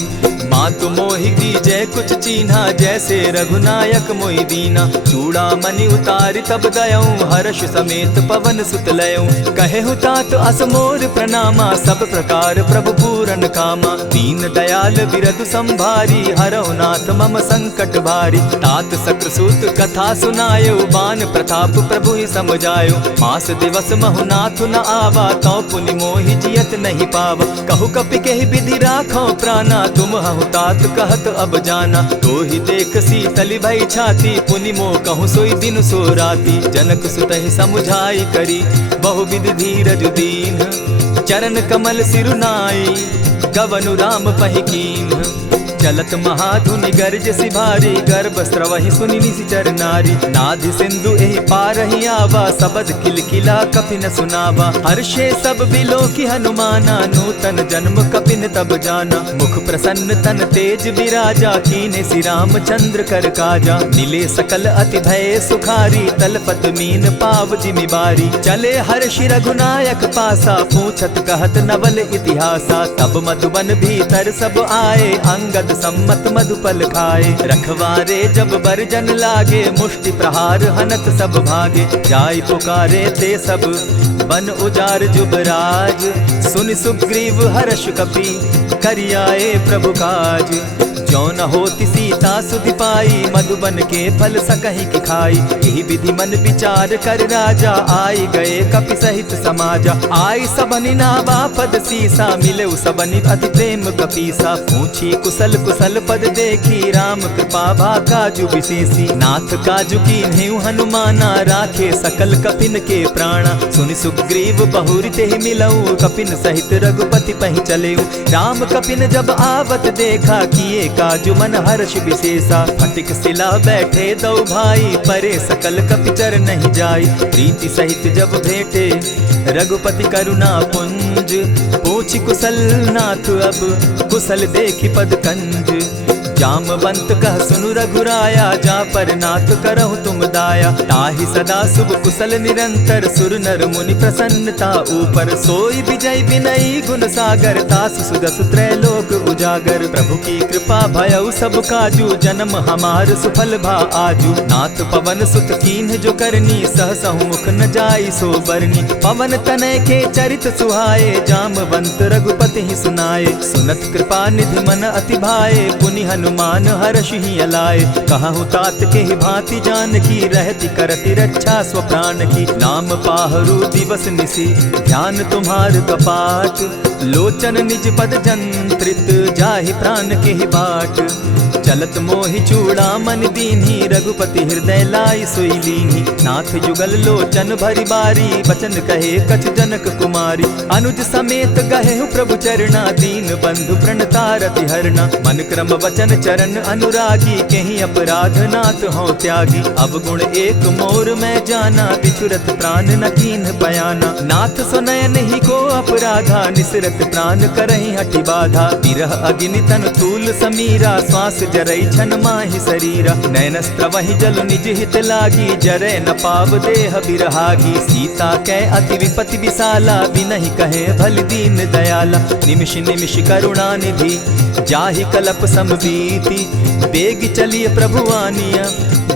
मातु मोहि दीजै कुछ चीन्हा जैसे रघुनायक मोहि दीना चूड़ा मणि उतारि तब दयऊं हर्ष समेत पवन सुत लयऊं कहे तात असमोर प्रणामा सब प्रकार प्रभु पूरन कामा दीन दयाल बिरदु संभारी हरौ नाथ मम संकट भारी तात सक्रसूत कथा सुनायो बान प्रताप प्रभु ही समझायो मास दिवस महु नाथ न आवा तौ पुनि मोहि जियत नहीं पावा कहु कपि केहि विधि राखो प्राणा तुम हहु तात कहत अब जाना तो ही देख शीतली भई छाती पुनि मो कहूँ सोई दिन सो राती जनक सुतहि समुझाई करी बहुविधि धीरज दीन चरण कमल सिरुनाई गवनु राम पहि कीन चलत महाधुनि गर्ज सिभारी गर्भ स्रवहि सुनि निशिचर नारी नाधि सिंधु एहि पारहि आवा सबद किलकिला कपि न सुनावा हर्षे सब बिलोकि हनुमाना नूतन जन्म कपिन तब जाना मुख प्रसन्न तन तेज विराजा कीने श्री रामचंद्र कर काजा मिले सकल अति भय सुखारी तलपत मीन पाव जिमि बारी चले हर्षि रघुनायक पासा पूछत कहत नवल इतिहासा तब मधुबन भीतर सब आए अंगद सम्मत मधुपल खाए रखवारे जब बरजन लागे मुष्टि प्रहार हनत सब भागे जाय पुकारे ते सब बन उजार जुबराज सुनि सुग्रीव हर्ष कपि करियाए प्रभु काज जो न होती सीता सुधि पाई मधुबन के फल सकहि की खाई यही विधि मन विचार कर राजा आई गए कपि सहित समाजा आई सबनि नावा पद सीसा मिले सबनि अति प्रेम कपीसा पूछी कुशल कुशल पद देखी राम कृपा भा काजु विशेषी नाथ काजु कीन्हेउ हनुमाना राखे सकल कपिन के प्राणा सुनि सुग्रीव बहुरि तेहि मिलऊ कपिन सहित रघुपति पहि चलेऊ राम कपिन जब आवत देखा किए काजु मन हर्ष विशेषा फटिक सिला बैठे दो भाई परे सकल कपिचर नहीं जाई प्रीति सहित जब भेटे रघुपति करुणा पुंज पूछ कुशल नाथ अब कुशल देखी पद कंज जामवंत कह सुनु रघुराया जा पर नाथ करहु तुम दाया ताहि सदा शुभ कुशल निरंतर सुर नर मुनि प्रसन्नता ऊपर सोई विजय विनयी गुण सागर तास सुदस त्रैलोक उजागर प्रभु की कृपा भयउ सब काजू जन्म हमार सुफल भा आजू नाथ पवन सुत कीन्ह जो करनी सहसहु मुख न जाई सो बरनी पवन तनय के चरित सुहाए जामवंत रघुपति ही सुनाए सुनत कृपा निधि मन अति भाए पुनि हनुमान हर्ष ही अलाए कहूँ तात के ही भांति जान की रहती करती रक्षा स्व प्राण की नाम पाहरु दिवस निसी ध्यान तुम्हार कपाट लोचन निज पद जंत्रित जाहि प्राण के ही बाट चलत मोहि चूड़ामन दीन्ही, रघुपति हृदय लाई सोई लीन्ही। नाथ जुगल लोचन भरी बारी, बचन कहे कछ जनक कुमारी। अनुज समेत गहे प्रभु चरणा, दीन बंधु प्रणतारति हरना। मन क्रम वचन चरण अनुरागी, कहीं अपराध नाथ हो त्यागी। अब गुण एक मोर में जाना, बिछुरत प्राण न कीन्ह बयाना। नाथ सुनयन ही को अपराधा, निसरत प्राण करहि हठि बाधा। विरह अग्नि तन तूल समीरा, श्वास जरई छन माहि शरीरा। नयनस्त्र वही जल निज हित लागी, जरै न पाव देह बिरहागी। सीता कै अति विपति विशाला, बिनहि कहे भल दीन दयाला। निमिष निमिष करुणा निधि, जाहि कलप समबीति। बेग चलिए प्रभु आनिया,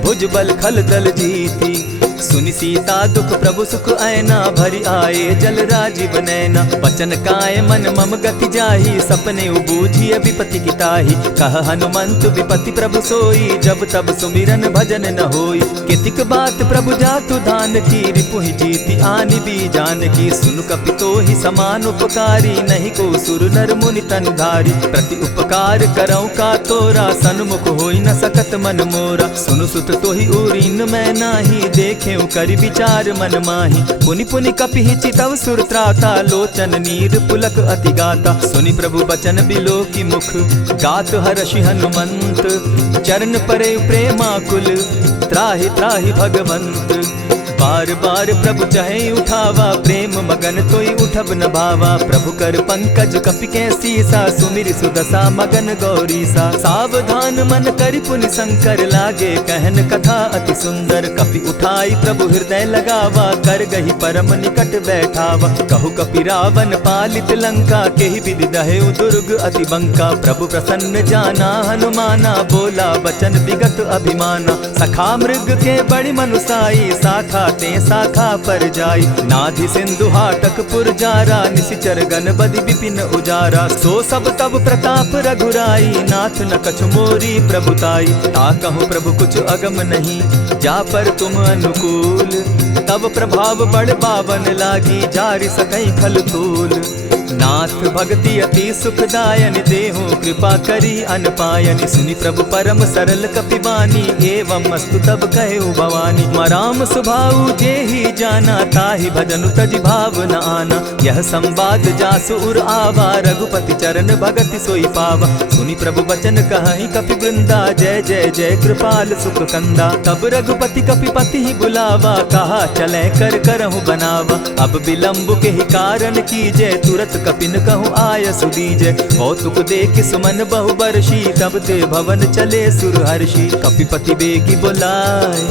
भुज बल खल दल जीती। सुनि सीता दुख प्रभु सुख ऐना, भरी आए जल राजीव नैना। वचन काय मन मम गति जाहि, सपने बूझिय विपति की ताहि। कह हनुमंत विपति प्रभु सोई, जब तब सुमिरन भजन न होई। कितिक बात प्रभु जातु धान की, रिपुहि जीति आनि भी जान की। सुनु कपितोहि समान उपकारी, नहीं को सुर नर मुनि तनु धारी। प्रति उपकार करौ का तोरा, सन्मुख होई न सकत मन मोरा। सुनु सुत तोहि उरीन मैं नाही, देखे करि विचार मन माही। पुनि पुनि कपिहि चितव सुर त्राता, लोचन नीर पुलक अति गाता। सुनि प्रभु बचन बिलो की मुख, गात हर्षि हनुमंत। चरण परे प्रेमाकुल, त्राहि त्राहि भगवंत। बार बार प्रभु चाहे उठावा, प्रेम मगन तोई उठब न भावा। प्रभु कर पंकज कपि के सीसा, सुमिर सुदशा मगन गौरीसा। सावधान मन करि पुनि शंकर, लागे कहन कथा अति सुंदर। कपि उठाई प्रभु हृदय लगावा, कर गही परम निकट बैठावा। कहु कपि रावण पालित लंका, केहि विधि दहेउ दुर्ग अति बंका। प्रभु प्रसन्न जाना हनुमाना, बोला बचन विगत अभिमाना। सखा मृग के बड़ी मनुसाई, साखा ते शाखा पर जाई। नाधि सिंधु हाटक पुर जारा, निशिचर गण बदि विपिन उजारा। सो सब तब प्रताप रघुराई, नाथ न कछु मोरी प्रभुताई। ताकहु प्रभु कुछ अगम नहीं, जा पर तुम अनुकूल। तब प्रभाव बड़ पावन लागी, जारि सकई खल तूल। नाथ भक्ति अति सुखदायनि, देहु कृपा करी अनपायनि। सुनि प्रभु परम सरल कपिबानी, एवं अस्तु तब कहु भवानी। मराम सुभाऊ जेहि जाना, ताहि भजनु तजि भाव न आना। यह संवाद जासु उर आवा, रघुपति चरण भगति सोई पावा। सुनि प्रभु बचन कहहि कपि वृंदा, जय जय जय कृपाल सुख कंदा। तब रघुपति कपिपति ही बुलावा, कहा चले कर करहु बनावा। अब विलंब के ही कारण कीजय, तुरत कपिन कहूँ आय सुदीजय। कौतुक देख सुमन बहु बरसी, तब ते भवन चले सुर हर्षि। कपिपति बेगी बुलाए,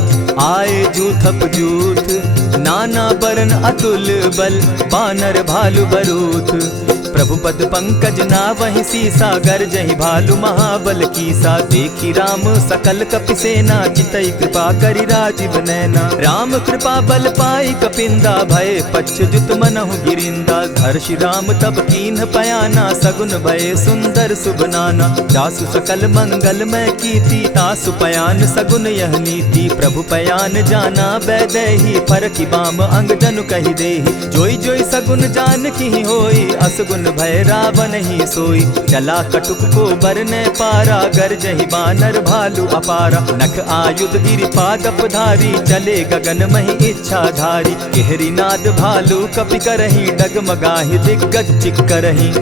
आए जूथप जूथ। नाना बरन अतुल बल, बानर भालु बरूथ। प्रभु पद पंकज ना वही सीसा, गर्जहि भालु महाबल कीसा। देखी राम सकल कपि सेना, चितई कृपा करि राजीव नैना। राम कृपा बल पाई कपिंदा, भय पच्युत मनहु गिरिंदा। हर्षि राम तब कीन्ह पयाना, सगुन भय सुंदर शुभ नाना। जासु सकल मंगल मैं कीति, तासु पयान सगुन यह नीति। प्रभु पयान जाना बैदेही, फरकि बाम अंग जनु कहि देहि। जोई जोई सगुन जान की होई, असगुन भय रावण ही सोई। चला कटुक को बरने पारा, गरजहि बानर भालु अपारा। नख आयुध गिरिपादप धारी, चले गगन महि इच्छा धारी। केहरी नाद भालु कपि करहि, डगमगाहि दिग्गज चिक्करहि।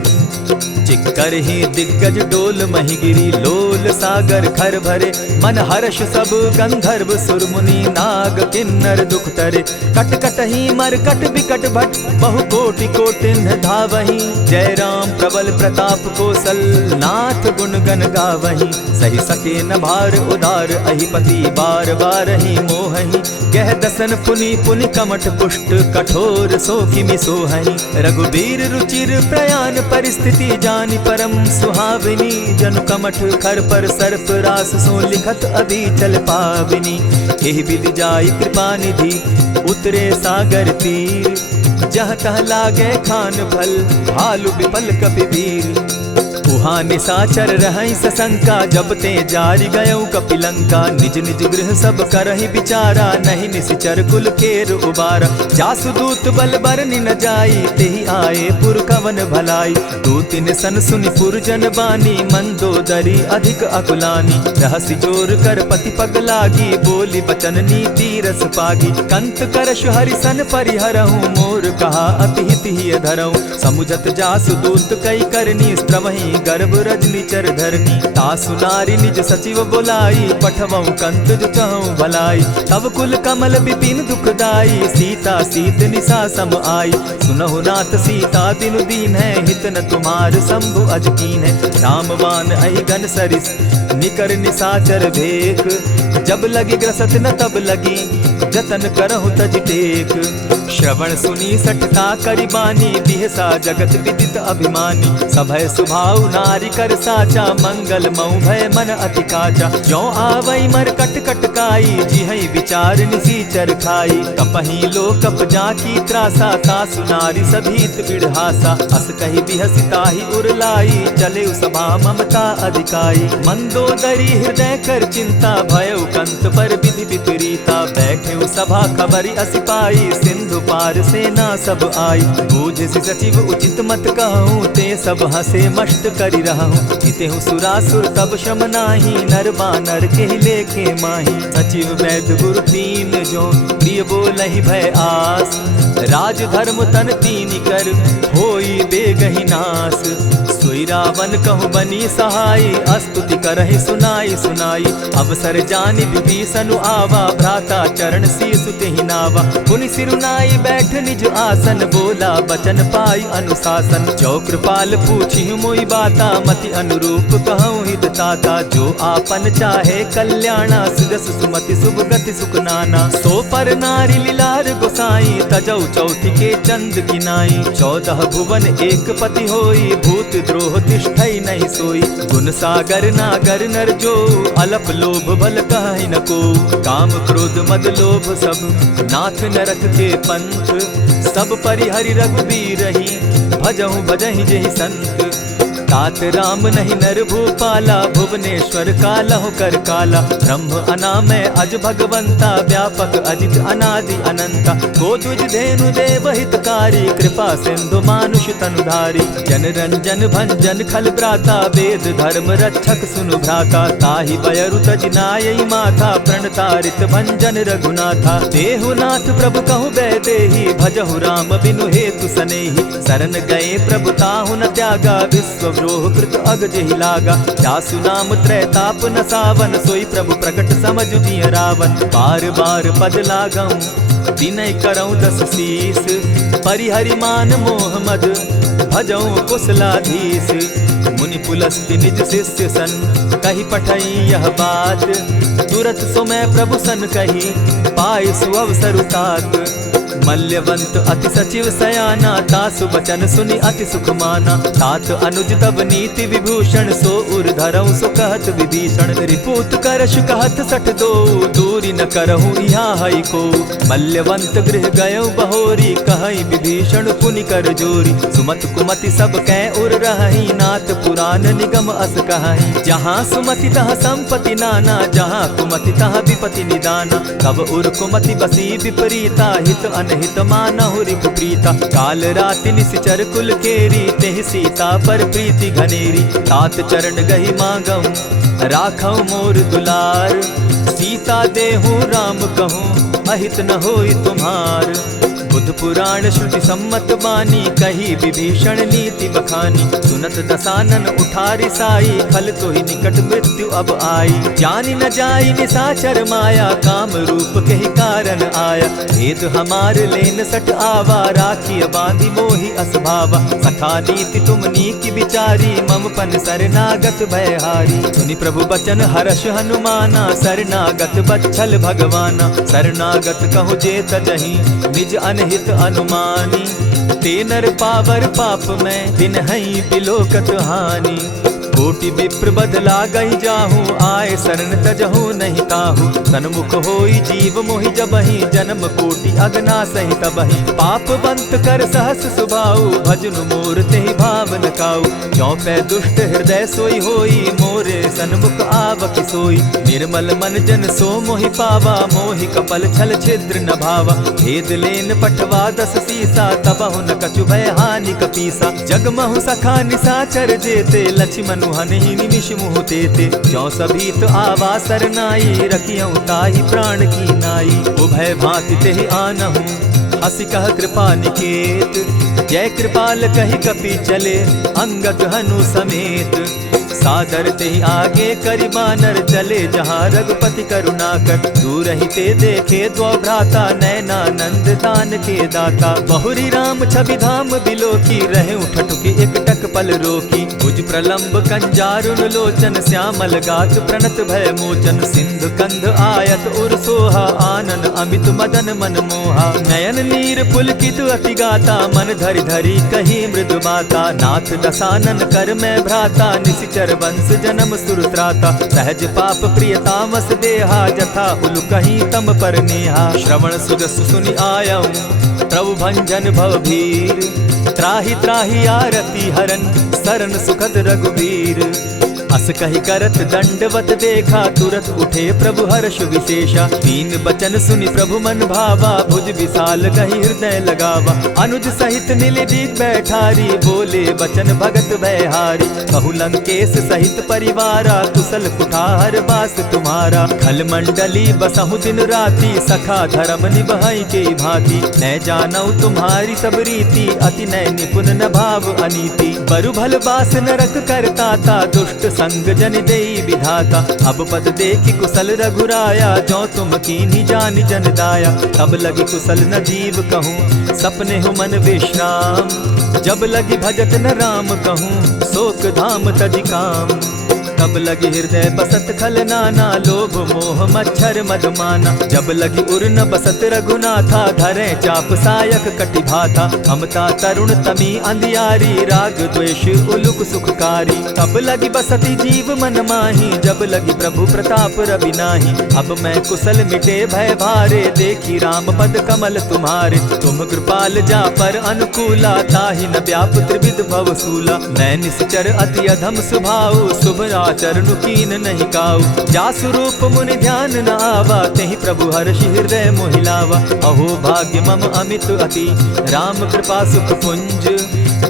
चिक्करहि दिग्गज डोल महि गिरी, लोल सागर खर भरे। मन हर्ष सब गंधर्व सुर मुनि, नाग किन्नर दुख तरे। कट कटहि मरकट बिकट भट, बहु कोटि कोटिन्ह धावहि। जय राम प्रबल प्रताप कौशल, नाथ गुण गण गावहि। सही सके न भार उदार, अहिपति बार बार ही मोहहि। कह दसन पुनि पुनि कमठ पुष्ट, कठोर सो किमि सोहहि। रघुबीर रुचिर प्रयाण परिस्थिति, जानि परम सुहाविनी। जनु कमठ खर पर सर्प रास, सो लिखत अभी चल पाविनी। एहि विधि जाई कृपा निधि, उतरे सागर तीर। जह तह लागे खान फल, भालु विपल कपि वीर। उह वहाँ निशाचर रहई सशंका, जब ते जारी गयऊ कपिलंका। निज निज गृह सब करहि विचारा, नहीं निशिचर कुल केर उबारा। जासुदूत बल बरनि न जाई, तेहि आए पुर कवन भलाई। दूतिन सन सुनि पुरजन बानी, मंदोदरी अधिक अकुलानी। रहसि जोर कर पति पग लागी, बोली बचन नीति रस पागी। कंत करश हरिसन परिहरहूँ, मोर कहा अति हित ही धरऊँ। समुझत जासुदूत कई करनी, स्त्रवहि गर्भ रजनी चर धरनी। तासु नारी निज सचिव बोलाई, पठवऊँ कंत जो चहऊँ भलाई। तब कुल कमल विपिन दुखदाई, सीता सीत निशा सम आई। सुनहु नाथ सीता दिनु दीन है, हित न तुम्हार शंभु अजकीन है। रामवान अहि गन सरिस निकर निशाचर भेक, जब लगी ग्रसत न तब लगी जतन करहु तज टेक। श्रवण सुनी सठता करिबानी, बिहसा जगत विदित अभिमानी। सभय सुभाव नारी कर साचा, मंगल मऊ भय मन अति काचा। जो आवई मर कट कट काई, जिहई विचार निसीचर खाई। कपही लो कप जाकी त्रासा, तासु नारी सभीत बिढ़ासा। अस कही बिहसिताहि उरलाई, चले सभा ममता अधिकाई। मंदोदरी हृदय कर चिंता, भयउ कंत पर विधि विपरीता। बैठे सभा खबरी असिपाई, सिंधु पार सेना सब आई। बूझसि सचिव उचित मत कहूँ, ते सब हसे मष्ट करि रहूँ। इतेहु सुरासुर तब श्रम नाही, नर बानर के लेखे माही। सचिव वैद्य गुरु तीन जो, प्रिय बोलहि भय आस। राज धर्म तन तीन कर, होई बेगहि नास। सोई रावण कहु बनी सहाई, अस्तुति करहि सुनाई सुनाई। अवसर जानि विभीषण आवा, भ्राता चरण शीस तेहि नावा। पुनि सिरुनाई बैठ निज आसन, बोला बचन पाई अनुशासन। जो कृपाल पूछि मोई बाता, मति अनुरूप कहूँ हित ताता। जो आपन चाहे कल्याणा, सुजस सुमति शुभ गति सुख नाना। सो पर नारी लीलार गोसाई, तजौ चौथि के चंद किनाई। 14 भुवन एक पति होई, भूत द्रोह तिष्ठई नहीं सोई। गुण सागर नागर नर जो, अलप लोभ बल कहि न को। काम क्रोध मद लोभ सब, नाथ नरक के पंथ। सब परिहरि रघुबीरहि, भजहु भजहि जेहि संत। तात राम नहीं नर भूपाला, भुवनेश्वर कालहु कर काला। ब्रह्म अनामय अज भगवंता, व्यापक अजित अनादि अनंता। को द्विज धेनु देव हितकारी, कृपा सिंधु मानुष तनुधारी। जन रंजन भंजन खल भ्राता, वेद धर्म रक्षक सुनु भ्राता। ताहि बयरु तज नायई माथा, प्रणतारित भंजन रघुनाथा। देहुनाथ प्रभु कहु बैदेही, भजहु राम बिनु हेतु सनेही। शरण गए प्रभु ताहु न त्यागा, विश्व द्रोह कृत अग जेहि लागा। जासु नाम त्रैताप न सावन, सोई प्रभु प्रकट समझ जिय रावण। बार बार पद लागऊं, विनय करऊं 10 शीस। परिहरि मान मोह मद, भजऊं कुशलाधीश। मुनि पुलस्ति निज शिष्य सन, कही पठई यह बात। तुरत सो मैं प्रभु सन कही, पाई सुअवसर तात। मल्यवंत अति सचिव सयाना, तासु बचन सुनि अति सुख माना। तात अनुज तब नीति विभूषण, सो उर धरऊं सो कहत विभीषण। रिपुत करश कहत सठ दो, दूरी न करहूँ यहाँ हई को। मल्यवंत गृह गयऊ बहोरी, कहई विभीषण पुनि कर जोरी। सुमत कुमति सब कै उर रहई, नाथ पुराण निगम अस कहई। जहाँ सुमति तहाँ संपत्ति नाना, जहाँ कुमति तहाँ विपति निदाना। तब उर कुमति बसी विपरीता, हित अनहित मानहु रिपु प्रीता। काल राति निशिचर कुल केरी, तेहि सीता पर प्रीति घनेरी। तात चरण गहि मांगऊं, राखऊं मोर दुलार। सीता देहूँ राम कहूँ, अहित न होई तुम्हार। बुध पुराण श्रुति सम्मत बानी, कही विभीषण नीति बखानी। सुनत दसानन उठारी साई, खल तो ही निकट मृत्यु अब आई। जानी न जाई निशाचर माया, काम रूप के ही कारण आया। भेद हमार लेन सट आवा, राखी बांधी मोहि असभावा। सखा नीति तुम नीति विचारी, मम पन शरणागत भयहारी। सुनि प्रभु बचन हर्ष हनुमाना, शरणागत बच्छल भगवाना। शरणागत कहु जे तजहि, निज अनहित अनुमानी। ते नर पावर पाप में, दिन हई बिलोकत हानि। कोटि विप्र बदला गई जाहूँ, आए शरण तजहू नहीं ताहू। सन्मुख होई जीव मोहि जबहि, जन्म कोटि अगना सही तबहि। पाप बंत कर सहस सुभाऊ, भजनु मोर तेहि भावन काऊ। चौपै दुष्ट हृदय सोई होई, मोरे सन्मुख आवक सोई। निर्मल मन जन सो मोहि पावा, मोहि कपल छल छिद्र न भावा। भेद लेन पठवा दस सीसा, तबहु न कछु भय हानि कपीसा। जगमहु सखा निसाचर जेते, लक्ष्मण हनहि निमिष मुहु तेते। जो सभीत आवा सरनाई, रखियौ ताहि प्राण की नाई। उभय भांति तेहि आनहु, हसी कह कृपा निकेत। जय कृपाल कहि कपि चले, अंगद हनु समेत। सादर तेहि आगे करि बानर, चले जहाँ रघुपति करुणाकर। दूर ही ते देखे द्वौ भ्राता, नयनानंद दान के दाता। बहुरी राम छवि धाम बिलोकी, रहे ठठुकी एकटक पल रोकी। भुज प्रलंब कंजारुन लोचन, श्यामल गात प्रणत भय मोचन। सिंधु कंध आयत उर सोहा, आनन अमित मदन मन मोहा। नयन नीर पुलकित अति गाता, मन धरि धरि कही मृदु बाता। नाथ दसानन कर मैं भ्राता, निशिचर वंश जन्म सुरत्राता। सहज पाप प्रियतामस देहा, जथा उलु कहीं तम पर नेहा। श्रवण सुजस सुनि आयऊ, प्रभु भंजन भव भीर। त्राहि त्राहि आरती हरन, सरन सुखद रघुबीर। अस कहि करत दंडवत देखा, तुरत उठे प्रभु हर्ष विशेषा। तीन बचन सुनि प्रभु मन भावा, भुज विशाल कहि हृदय लगावा। अनुज सहित नीलदीप बैठारी, बोले बचन भगत भयहारी। कहु लंकेश सहित परिवारा, कुशल कुठार बास तुम्हारा। खल मंडली बसहु दिन राति, सखा धर्म निभाई के भांति। न जानऊ तुम्हारी सब रीति, अति नय निपुण न भाव अनीति। बरु भल बास नरक करताता, दुष्ट संग जन देई विधाता। अब पद देखि कुशल रघुराया, जो तुम कीन्ही जानि जन दाया। तब लगी कुशल न जीव कहूँ, सपने हो मन विश्राम। जब लगी भजत न राम कहूँ, शोक धाम तजि काम। तब लगी हृदय बसत खल नाना, लोभ मोह मच्छर मदमाना। जब लगी उर न बसत रघुनाथा, धरे चाप सायक कटि भाथा। ममता तरुण तमी अंधियारी, राग द्वेष उलुक सुखकारी। तब लगी बसती जीव मन माही, जब लगी प्रभु प्रताप रवि नाही। अब मैं कुशल मिटे भय भारे, देखी राम पद कमल तुम्हारे। तुम कृपाल जा पर अनुकूला, ताहि न व्याप त्रिविध भव सूला। मैं निश्चर अति अधम स्वभाव, शुभ चरण कीन नहीं काऊ। जासु रूप मुनि ध्यान न आवा, तेहि प्रभु हर्षि हृदय मोहिलावा। अहो भाग्य मम अमित अति, राम कृपा सुख पुंज।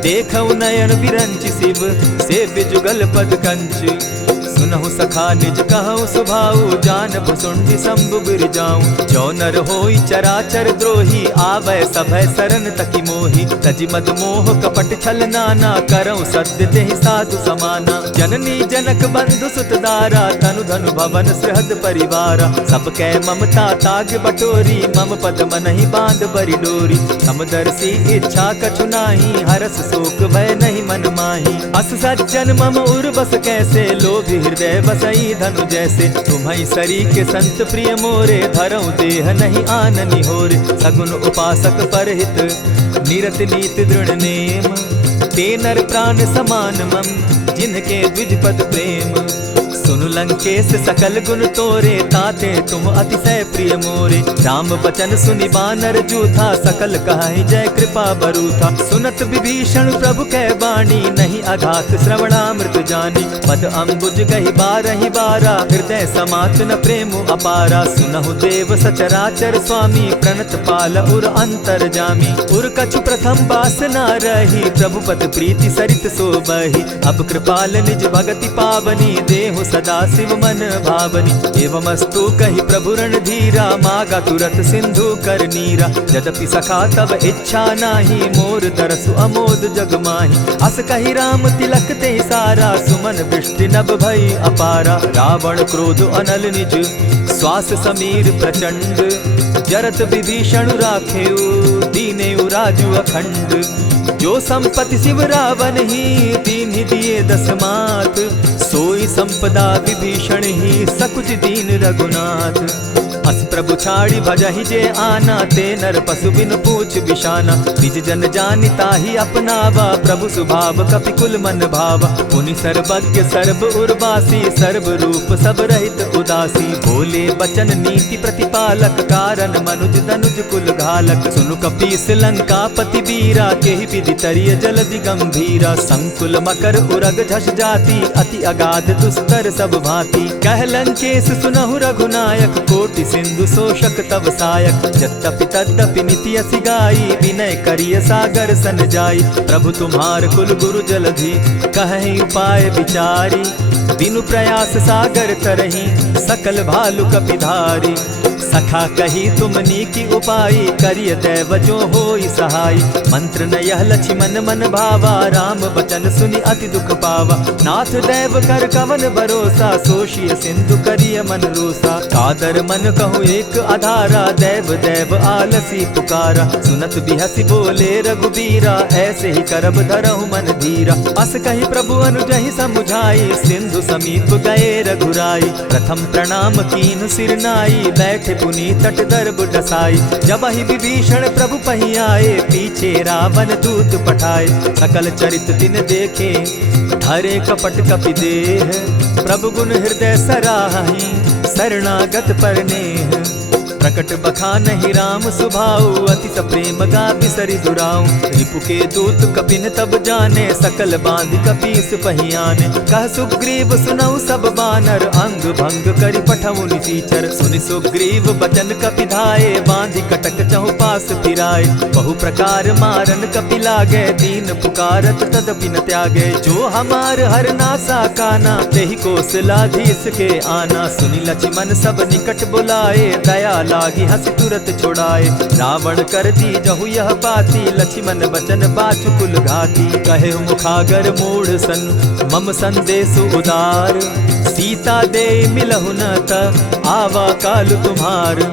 देखऊ नयन विरंचि शिव, सेव्य जुगल पद कंच। सुनहु सखा निज कहूँ सुभाऊ, जानब सुंडि शंभु गिर जाऊं। जो नर होई चराचर द्रोही, आवे सभय शरण तकी मोही। तजि मद मोह कपट छल नाना, करऊँ सत्य तेहि साधु समाना। जननी जनक बंधु सुत दारा, तनु धनु भवन सृहद परिवारा। सब कै ममता ताग बटोरी, मम पद मनहि बांध बरि डोरी। समदर्शी इच्छा कछु नाही, हरस शोक भय नहीं मन माही। अस सज्जन मम उर बस कैसे, लोभी हृदय बसई धनु जैसे। तुम्हि सरी के संत प्रिय मोरे, धरऊ देह नहीं आननि होरे। सगुन उपासक परहित, निरत नीति दृढ़ नेम। ते नर प्राण समान मम, जिनके द्विज पद प्रेम। सुनु लंकेश सकल गुण तोरे, ताते तुम अतिशय प्रिय मोरे। राम बचन सुनि बानर जूथा, सकल कहाहि जय कृपा बरूथा। सुनत विभीषण प्रभु कै बाणी, नहीं अघात श्रवणामृत जानी। पद अम्बुज गहि बारहि बारा, हृदय समात न प्रेम अपारा। सुनहु देव सचराचर स्वामी, प्रणत पाल उर अंतर जामी। उर कछु प्रथम बास न रही, प्रभु पद प्रीति सरित सोबहि। अब कृपाल निज भगति पावनी, देहु सदा शिव मन भावनी। एवमस्तु कहि प्रभु रणधीरा, मागा तुरत सिंधु कर नीरा। यद्यपि सखा तब इच्छा नाही, मोर दरसु अमोद जग माही। अस कहि राम तिलक ते सारा, सुमन दृष्टि नभ भई अपारा। रावण क्रोध अनल निज, श्वास समीर प्रचंड। जरत विभीषण राखेउ, दीनेउ राजु अखंड। जो संपत्ति शिव रावण ही, दीन्हि दिए दस मात। सोई संपदा विभीषण ही सकुच दीन रघुनाथ। अस प्रभु छाड़ी भजहि जे आना, ते नर पशु बिन पूछ बिशाना। निज जन जानिता ही अपनावा, प्रभु स्वभाव कपि कुल मन भावा। मुनि सर्वज्ञ सर्व उर्वासी, सर्व रूप सब रहित उदासी। बोले बचन नीति प्रतिपालक, कारण मनुज दनुज कुल घालक। सुनु कपीस लंकापति बीरा, केहि विधि तरिय जलधि गंभीरा। संकुल मकर उरग झष जाति, अति अगाध दुस्तर सब भांति। कह लंकेश सुनहु रघुनायक, कोटि सिंधु शोषक तव सायक। यद्यपि तद्यपि निति असि गाई, विनय करिय सागर सन जाई। प्रभु तुम्हार कुल गुरु जलधि, कहि उपाय विचारी। बिनु प्रयास सागर तरहि, सकल भालु कपिधारी। सखा कही तुमनी की उपाई, करिय दैव जो होई सहाय। मंत्र न यह लक्ष्मण मन भावा, राम बचन सुनि अति दुख पावा। नाथ दैव कर कवन भरोसा, सोषिय सिंधु करिय मन रोसा। कादर मन कहूँ एक आधारा, दैव दैव आलसी पुकारा। सुनत बिहसी बोले रघुबीरा, ऐसे ही करब धरहु मन धीरा। अस कही प्रभु अनुजहि समुझाई, सिंधु समीप गए रघुराई। प्रथम प्रणाम कीन सिर नाई, बैठे पुनि तट दर्ब डसाई। जब ही विभीषण प्रभु पही आए, पीछे रावण दूत पठाए। सकल चरित दिन देखे, धरे कपट कपि देह। प्रभु गुण हृदय सराहि, शरणागत पर नेह। प्रकट बखानहि राम सुभाऊ, अति प्रेम गा बिसरि दुराऊ। रिपु के दूत कपिन तब जाने, सकल बांधि कपीस पहियाने। कह सुग्रीव सुनऊ सब बानर, अंग भंग करि पठऊ निसीचर। सुनि सुग्रीव बचन कपि धाये, बांधि कटक चहु पास फिराए। बहु प्रकार मारन कपि लागे, दीन पुकारत तदपि न त्यागे। जो हमार हर नासा काना, तेहि कौशलाधीश के आना। सुनि लक्ष्मण सब निकट बुलाए, दया लागी हंस तुरत छुड़ाए। रावण कर दी जहु यह बाती, लक्ष्मण बचन बाचु कुल घाती। कहे मुखागर मूढ़ सन, मम संदेश उदार। सीता दे मिलहु न त, आवा काल तुम्हार।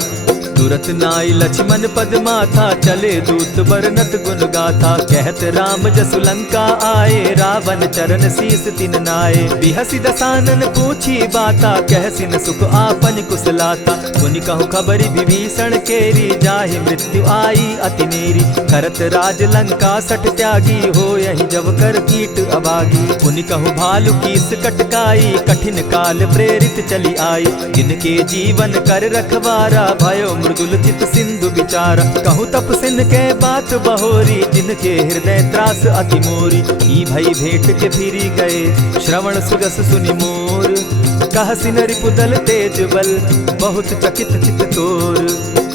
तुरत नाई लक्ष्मण पद माथा, चले दूत बरनत गुण गाथा। कहत राम जसु लंका आए, रावण चरण शीस तिन नाए। बिहसी दसानन पूछी बाता, कहसिन सुख आपन कुशलाता। सुनि कहु खबरि विभीषण केरी, जाहि मृत्यु आई अति नेरी। करत राज लंका सठ त्यागी, हो यही जब कर कीट अभागी। पुनि कहु भालु कीस कटकाई, कठिन काल प्रेरित चली आई। जिनके जीवन कर रखवारा, भयो मृदुल चित सिंधु विचारा। कहु तप सिन के बात बहोरी, जिनके हृदय त्रास अति मोरी। ई भई भेंट के फिरी गए, श्रवण सुगस सुनि मोर। कह सिन रिपुदल तेज बल, बहुत चकित चित तोर।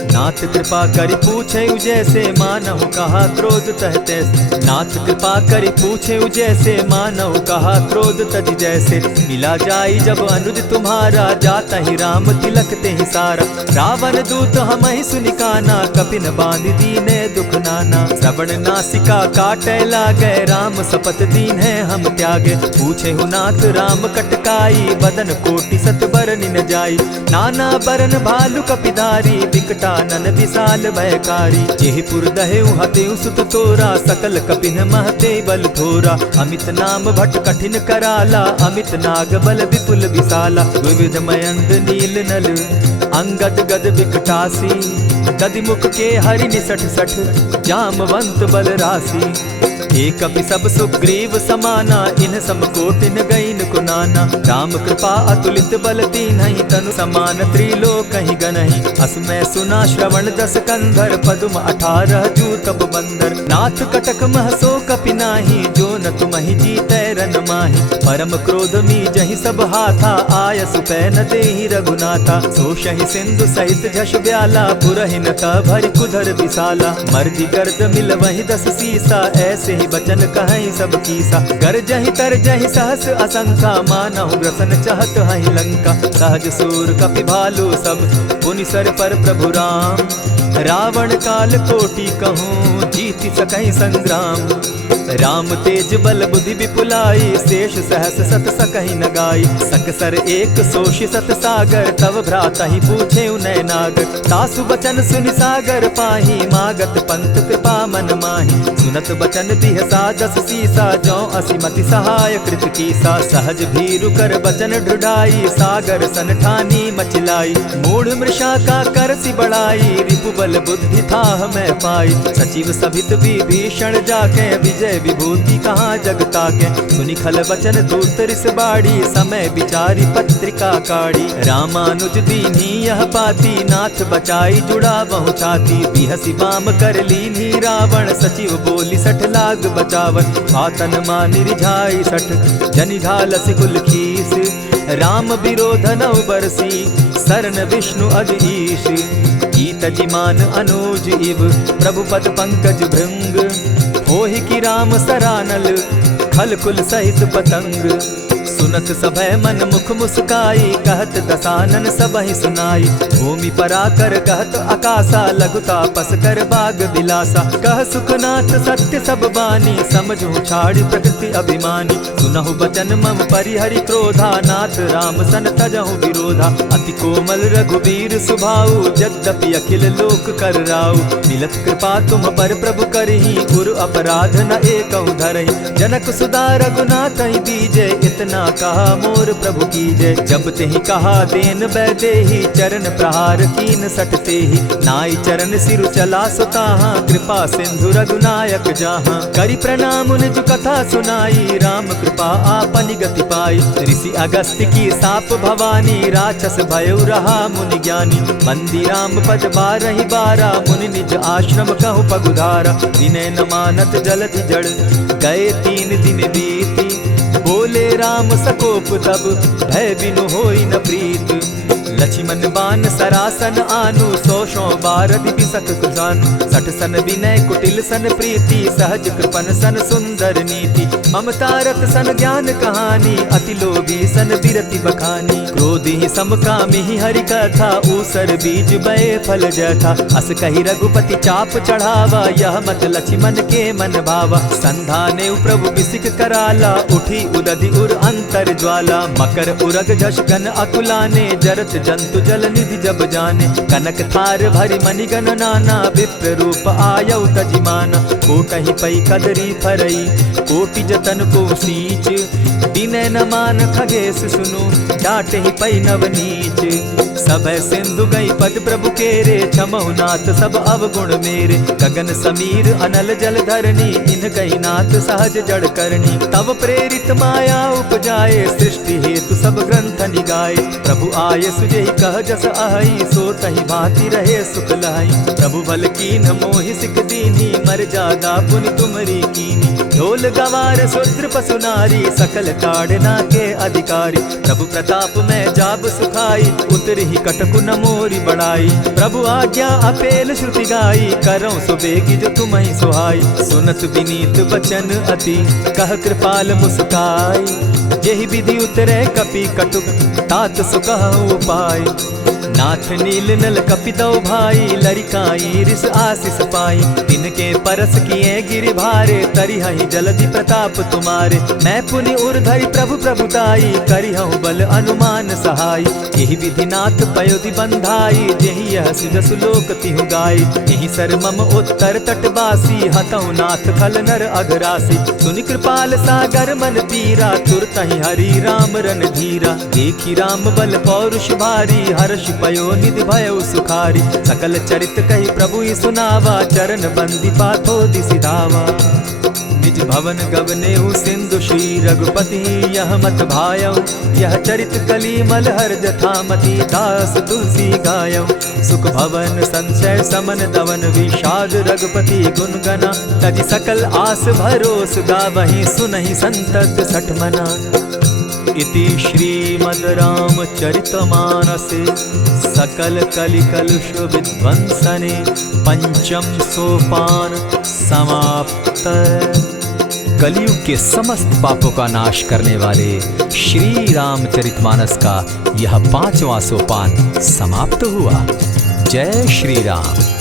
नाथ कृपा करि पूछे जैसे, मानहु कहा क्रोध तह तैसे। नाथ कृपा करि पूछे जैसे, मानहु कहा क्रोध तज जैसे। मिला जाई जब अनुज तुम्हारा, जाता ही राम तिलक ते ही सारा। रावण दूत हमहि सुनि काना, कपिन बांधि दीने दुख नाना। श्रवण नासिका काटे लागे, राम सपत दीन है हम त्यागे। पूछे नाथ राम कटकाई, बदन कोटि सत बरनि न जाई। नाना बरन भालु कपिधारी, विकटा नन विशाल भयकारी। जेहि पुर दहेउ हतेउ सुत तोरा, सकल कपिन महते बल थोरा। अमित नाम भट कठिन कराला, अमित नाग बल विपुल विशाला। विविध मयंद नील नल, अंगद गद विकटासी। गदि मुख के हरि निसठ सठ, जामवंत बल राशि। एक कपि सब सुग्रीव समाना, इन सम कोटिन गईन कुनाना। राम कृपा अतुलित बल दीन्हि, तनु समान त्रिलोक ही गनहि। अस मैं सुना श्रवण दस कंधर, पदुम 18 जूतब बंदर। नाथ कटक मह सो कपि नाही, जो न तुमहि जीतै रन माहि। परम क्रोध मी जहि सब हाथा, आयसु पै न देहि रघुनाथा। सोषहि सिंधु सहित झष ब्याला, पुरहिन त भरि कुधर विशाला। मर्दि गर्द मिल वहि 10 सीसा, ऐसे ही बचन कहीं सब कीसा। गरजहि तरजहि सहस असंखा, मानहु ग्रसन चहत हहि लंका। सहज सूर कपि भालु सब, पुनि सर पर प्रभु राम। रावण काल कोटि कहूँ, जीति सकहि संग्राम। राम तेज बल बुद्धि विपुलाई, शेष सहस सत सकहि न गाई। सकसर एक सोषि सत सागर, तव भ्राता ही पूछे उनय नागर। तासु बचन सुनि सागर पाही, मागत पंत कृपा मन माही। सुनत बचन बिहसा दस सीसा, जौ असिमति सहाय कृत कीसा। सहज भीरु कर बचन ढुढ़ाई, सागर सन ठानी मचिलाई। मूढ़ मृषा का करसि बढ़ाई, रिपु बल बुद्धि थाह मैं पाई। सचिव सभित विभीषण जाके, विजय विभूति कहाँ जग ताके। सुनि खल बचन दूत रिस बाड़ी, समय विचारी पत्रिका काढ़ी। रामानुज दीन्ही यह पाती, नाथ बचाई जुड़ा बहु छाती। बिहसी बाम कर लीन्ही रावण, सचिव बोली सठ लाग बचावन। आतन मानि रिझाई सठ, जनि ढालसि कुल खीस। राम विरोध नौ बरसी, सरन विष्णु अज ईश। कीत जिमान अनुज इव, प्रभु पद पंकज भृंग। होहि की राम सरानल, खल कुल सहित पतंग। सुनत सभय मन मुख मुस्काई, कहत दसानन सबहि सुनाई। भूमि पराकर कहत आकाशा, लघुता पस कर बाग बिलासा। कह सुखनाथ सत्य सब बानी, समझू छाड़ी प्रकृति अभिमानी। सुनहु बचन मम परिहरि क्रोधा, नाथ राम सन तजहु विरोधा। अति कोमल रघुबीर सुभाऊ, यद्यपि अखिल लोक कर राऊ। मिलत कृपा तुम पर प्रभु करही, गुरु अपराध न एकहु धरहि। जनक सुदा रघुनाथ ही दीजे, इतना कहा मोर प्रभु की जय। जब तेहि कहा देन बैदेही, चरण प्रहार कीन सटते ही। नाई चरण सिरु चला सुताहा, कृपा सिंधु रघुनायक जाहा। करि प्रणाम निज कथा सुनाई, राम कृपा आपनि गति पाई। ऋषि अगस्त्य की साप भवानी, राक्षस भयउ रहा मुनि ज्ञानी। बंदी राम पद बारहि बारा, मुनि निज आश्रम कहु पगुधारा। विनय न मानत जलधि जड़, गए 3 दिन बीती। बोले राम सकोप तब, भय बिनु होई न प्रीत। लक्ष्मण बान सरासन आनु, 100 बारदि बिसक कुजानु। 60 सन विनय कुटिल सन प्रीति, सहज कृपन सन सुंदर नीति। ममता रत सन ज्ञान कहानी, अति लोभी सन बिरति बखानी। क्रोधि समकामी हरि कथा, ऊसर बीज बये फल जथा। अस कहि रघुपति चाप चढ़ावा, यह मत लक्ष्मण के मन भावा। संधाने प्रभु बिसिक कराला, उठी उदधि उर अंतर ज्वाला। मकर उरग झष गन अकुलाने, जरत जंतु जल निधि जब जाने। कनक थार भरि मणिगण नाना, विप्र रूप आयौ तजिमाना। कोटहि पै कदरी फरई, कोटि जतन को सींच। विनय न मान खगेश सुनु, डांटहि पै नवनीच। सब सिंधु गई पद प्रभु केरे, क्षमहु नाथ सब अवगुण मेरे। गगन समीर अनल जल धरनी, इन कही नाथ सहज जड़ करनी। तब प्रेरित माया उपजाए, सृष्टि हेतु सब ग्रंथ निगाए। प्रभु आये सुजेहि कह जस अहई, सो तहि भांति रहे सुख लहई। प्रभु भल कीन मोहि सिख दीनी, मर जादा पुनि तुमरी कीनी। ढोल गवार शूद्र पशु नारी, सकल ताड़ना के अधिकारी। प्रभु प्रताप में जाब सुखाई, उतरहि कटकु न मोरी बड़ाई। प्रभु आज्ञा अपेल श्रुति गाई, करौं सुबेगी जो तुम्हि सुहाई। सुनत विनीत बचन अति, कह कृपाल मुस्काई। जेहि विधि उतरे कपि कटुक, तात सुकहु उपाय। नाथ नील नल कपि दौ भाई, लरिकाई रिस आशीष पाई। तिनके परस किए गिरि भारे, तरिहहि जलधि प्रताप तुम्हारे। मैं पुनि उर्धरि प्रभु प्रभुताई, करिहु बल अनुमान सहाय। एहि विधि नाथ पयोधि बंधाई, जेहि यह सुजसु लोक तिहु गाई। एहि सर मम उत्तर तटवासी, हतहु नाथ खल नर अघरासी। सुनि कृपाल सागर मन पीरा, तुरतहि हरि राम रन धीरा। देखि राम बल पौरुष भारी, हर्ष पयो निधि भयउ सुखारी। सकल चरित कहि प्रभु ही सुनावा, चरण बंदी पाथो दिसि धावा। निज भवन गवनेहु सिंधु श्री रघुपति, यह मत भायौ। यह चरित कली मलहर जथामति, दास तुलसी गायौ। सुख भवन संशय समन दवन, विषाद रघुपति गुण गना। तजि सकल आस भरोस, गावहि सुनहि संतत सठ मना। इति श्रीमद् रामचरितमानसे, सकल कलि कलुष विध्वंसने। पंचम सोपान समाप्त। कलयुग के समस्त पापों का नाश करने वाले श्री रामचरितमानस का यह 5वां सोपान समाप्त हुआ। जय श्री राम।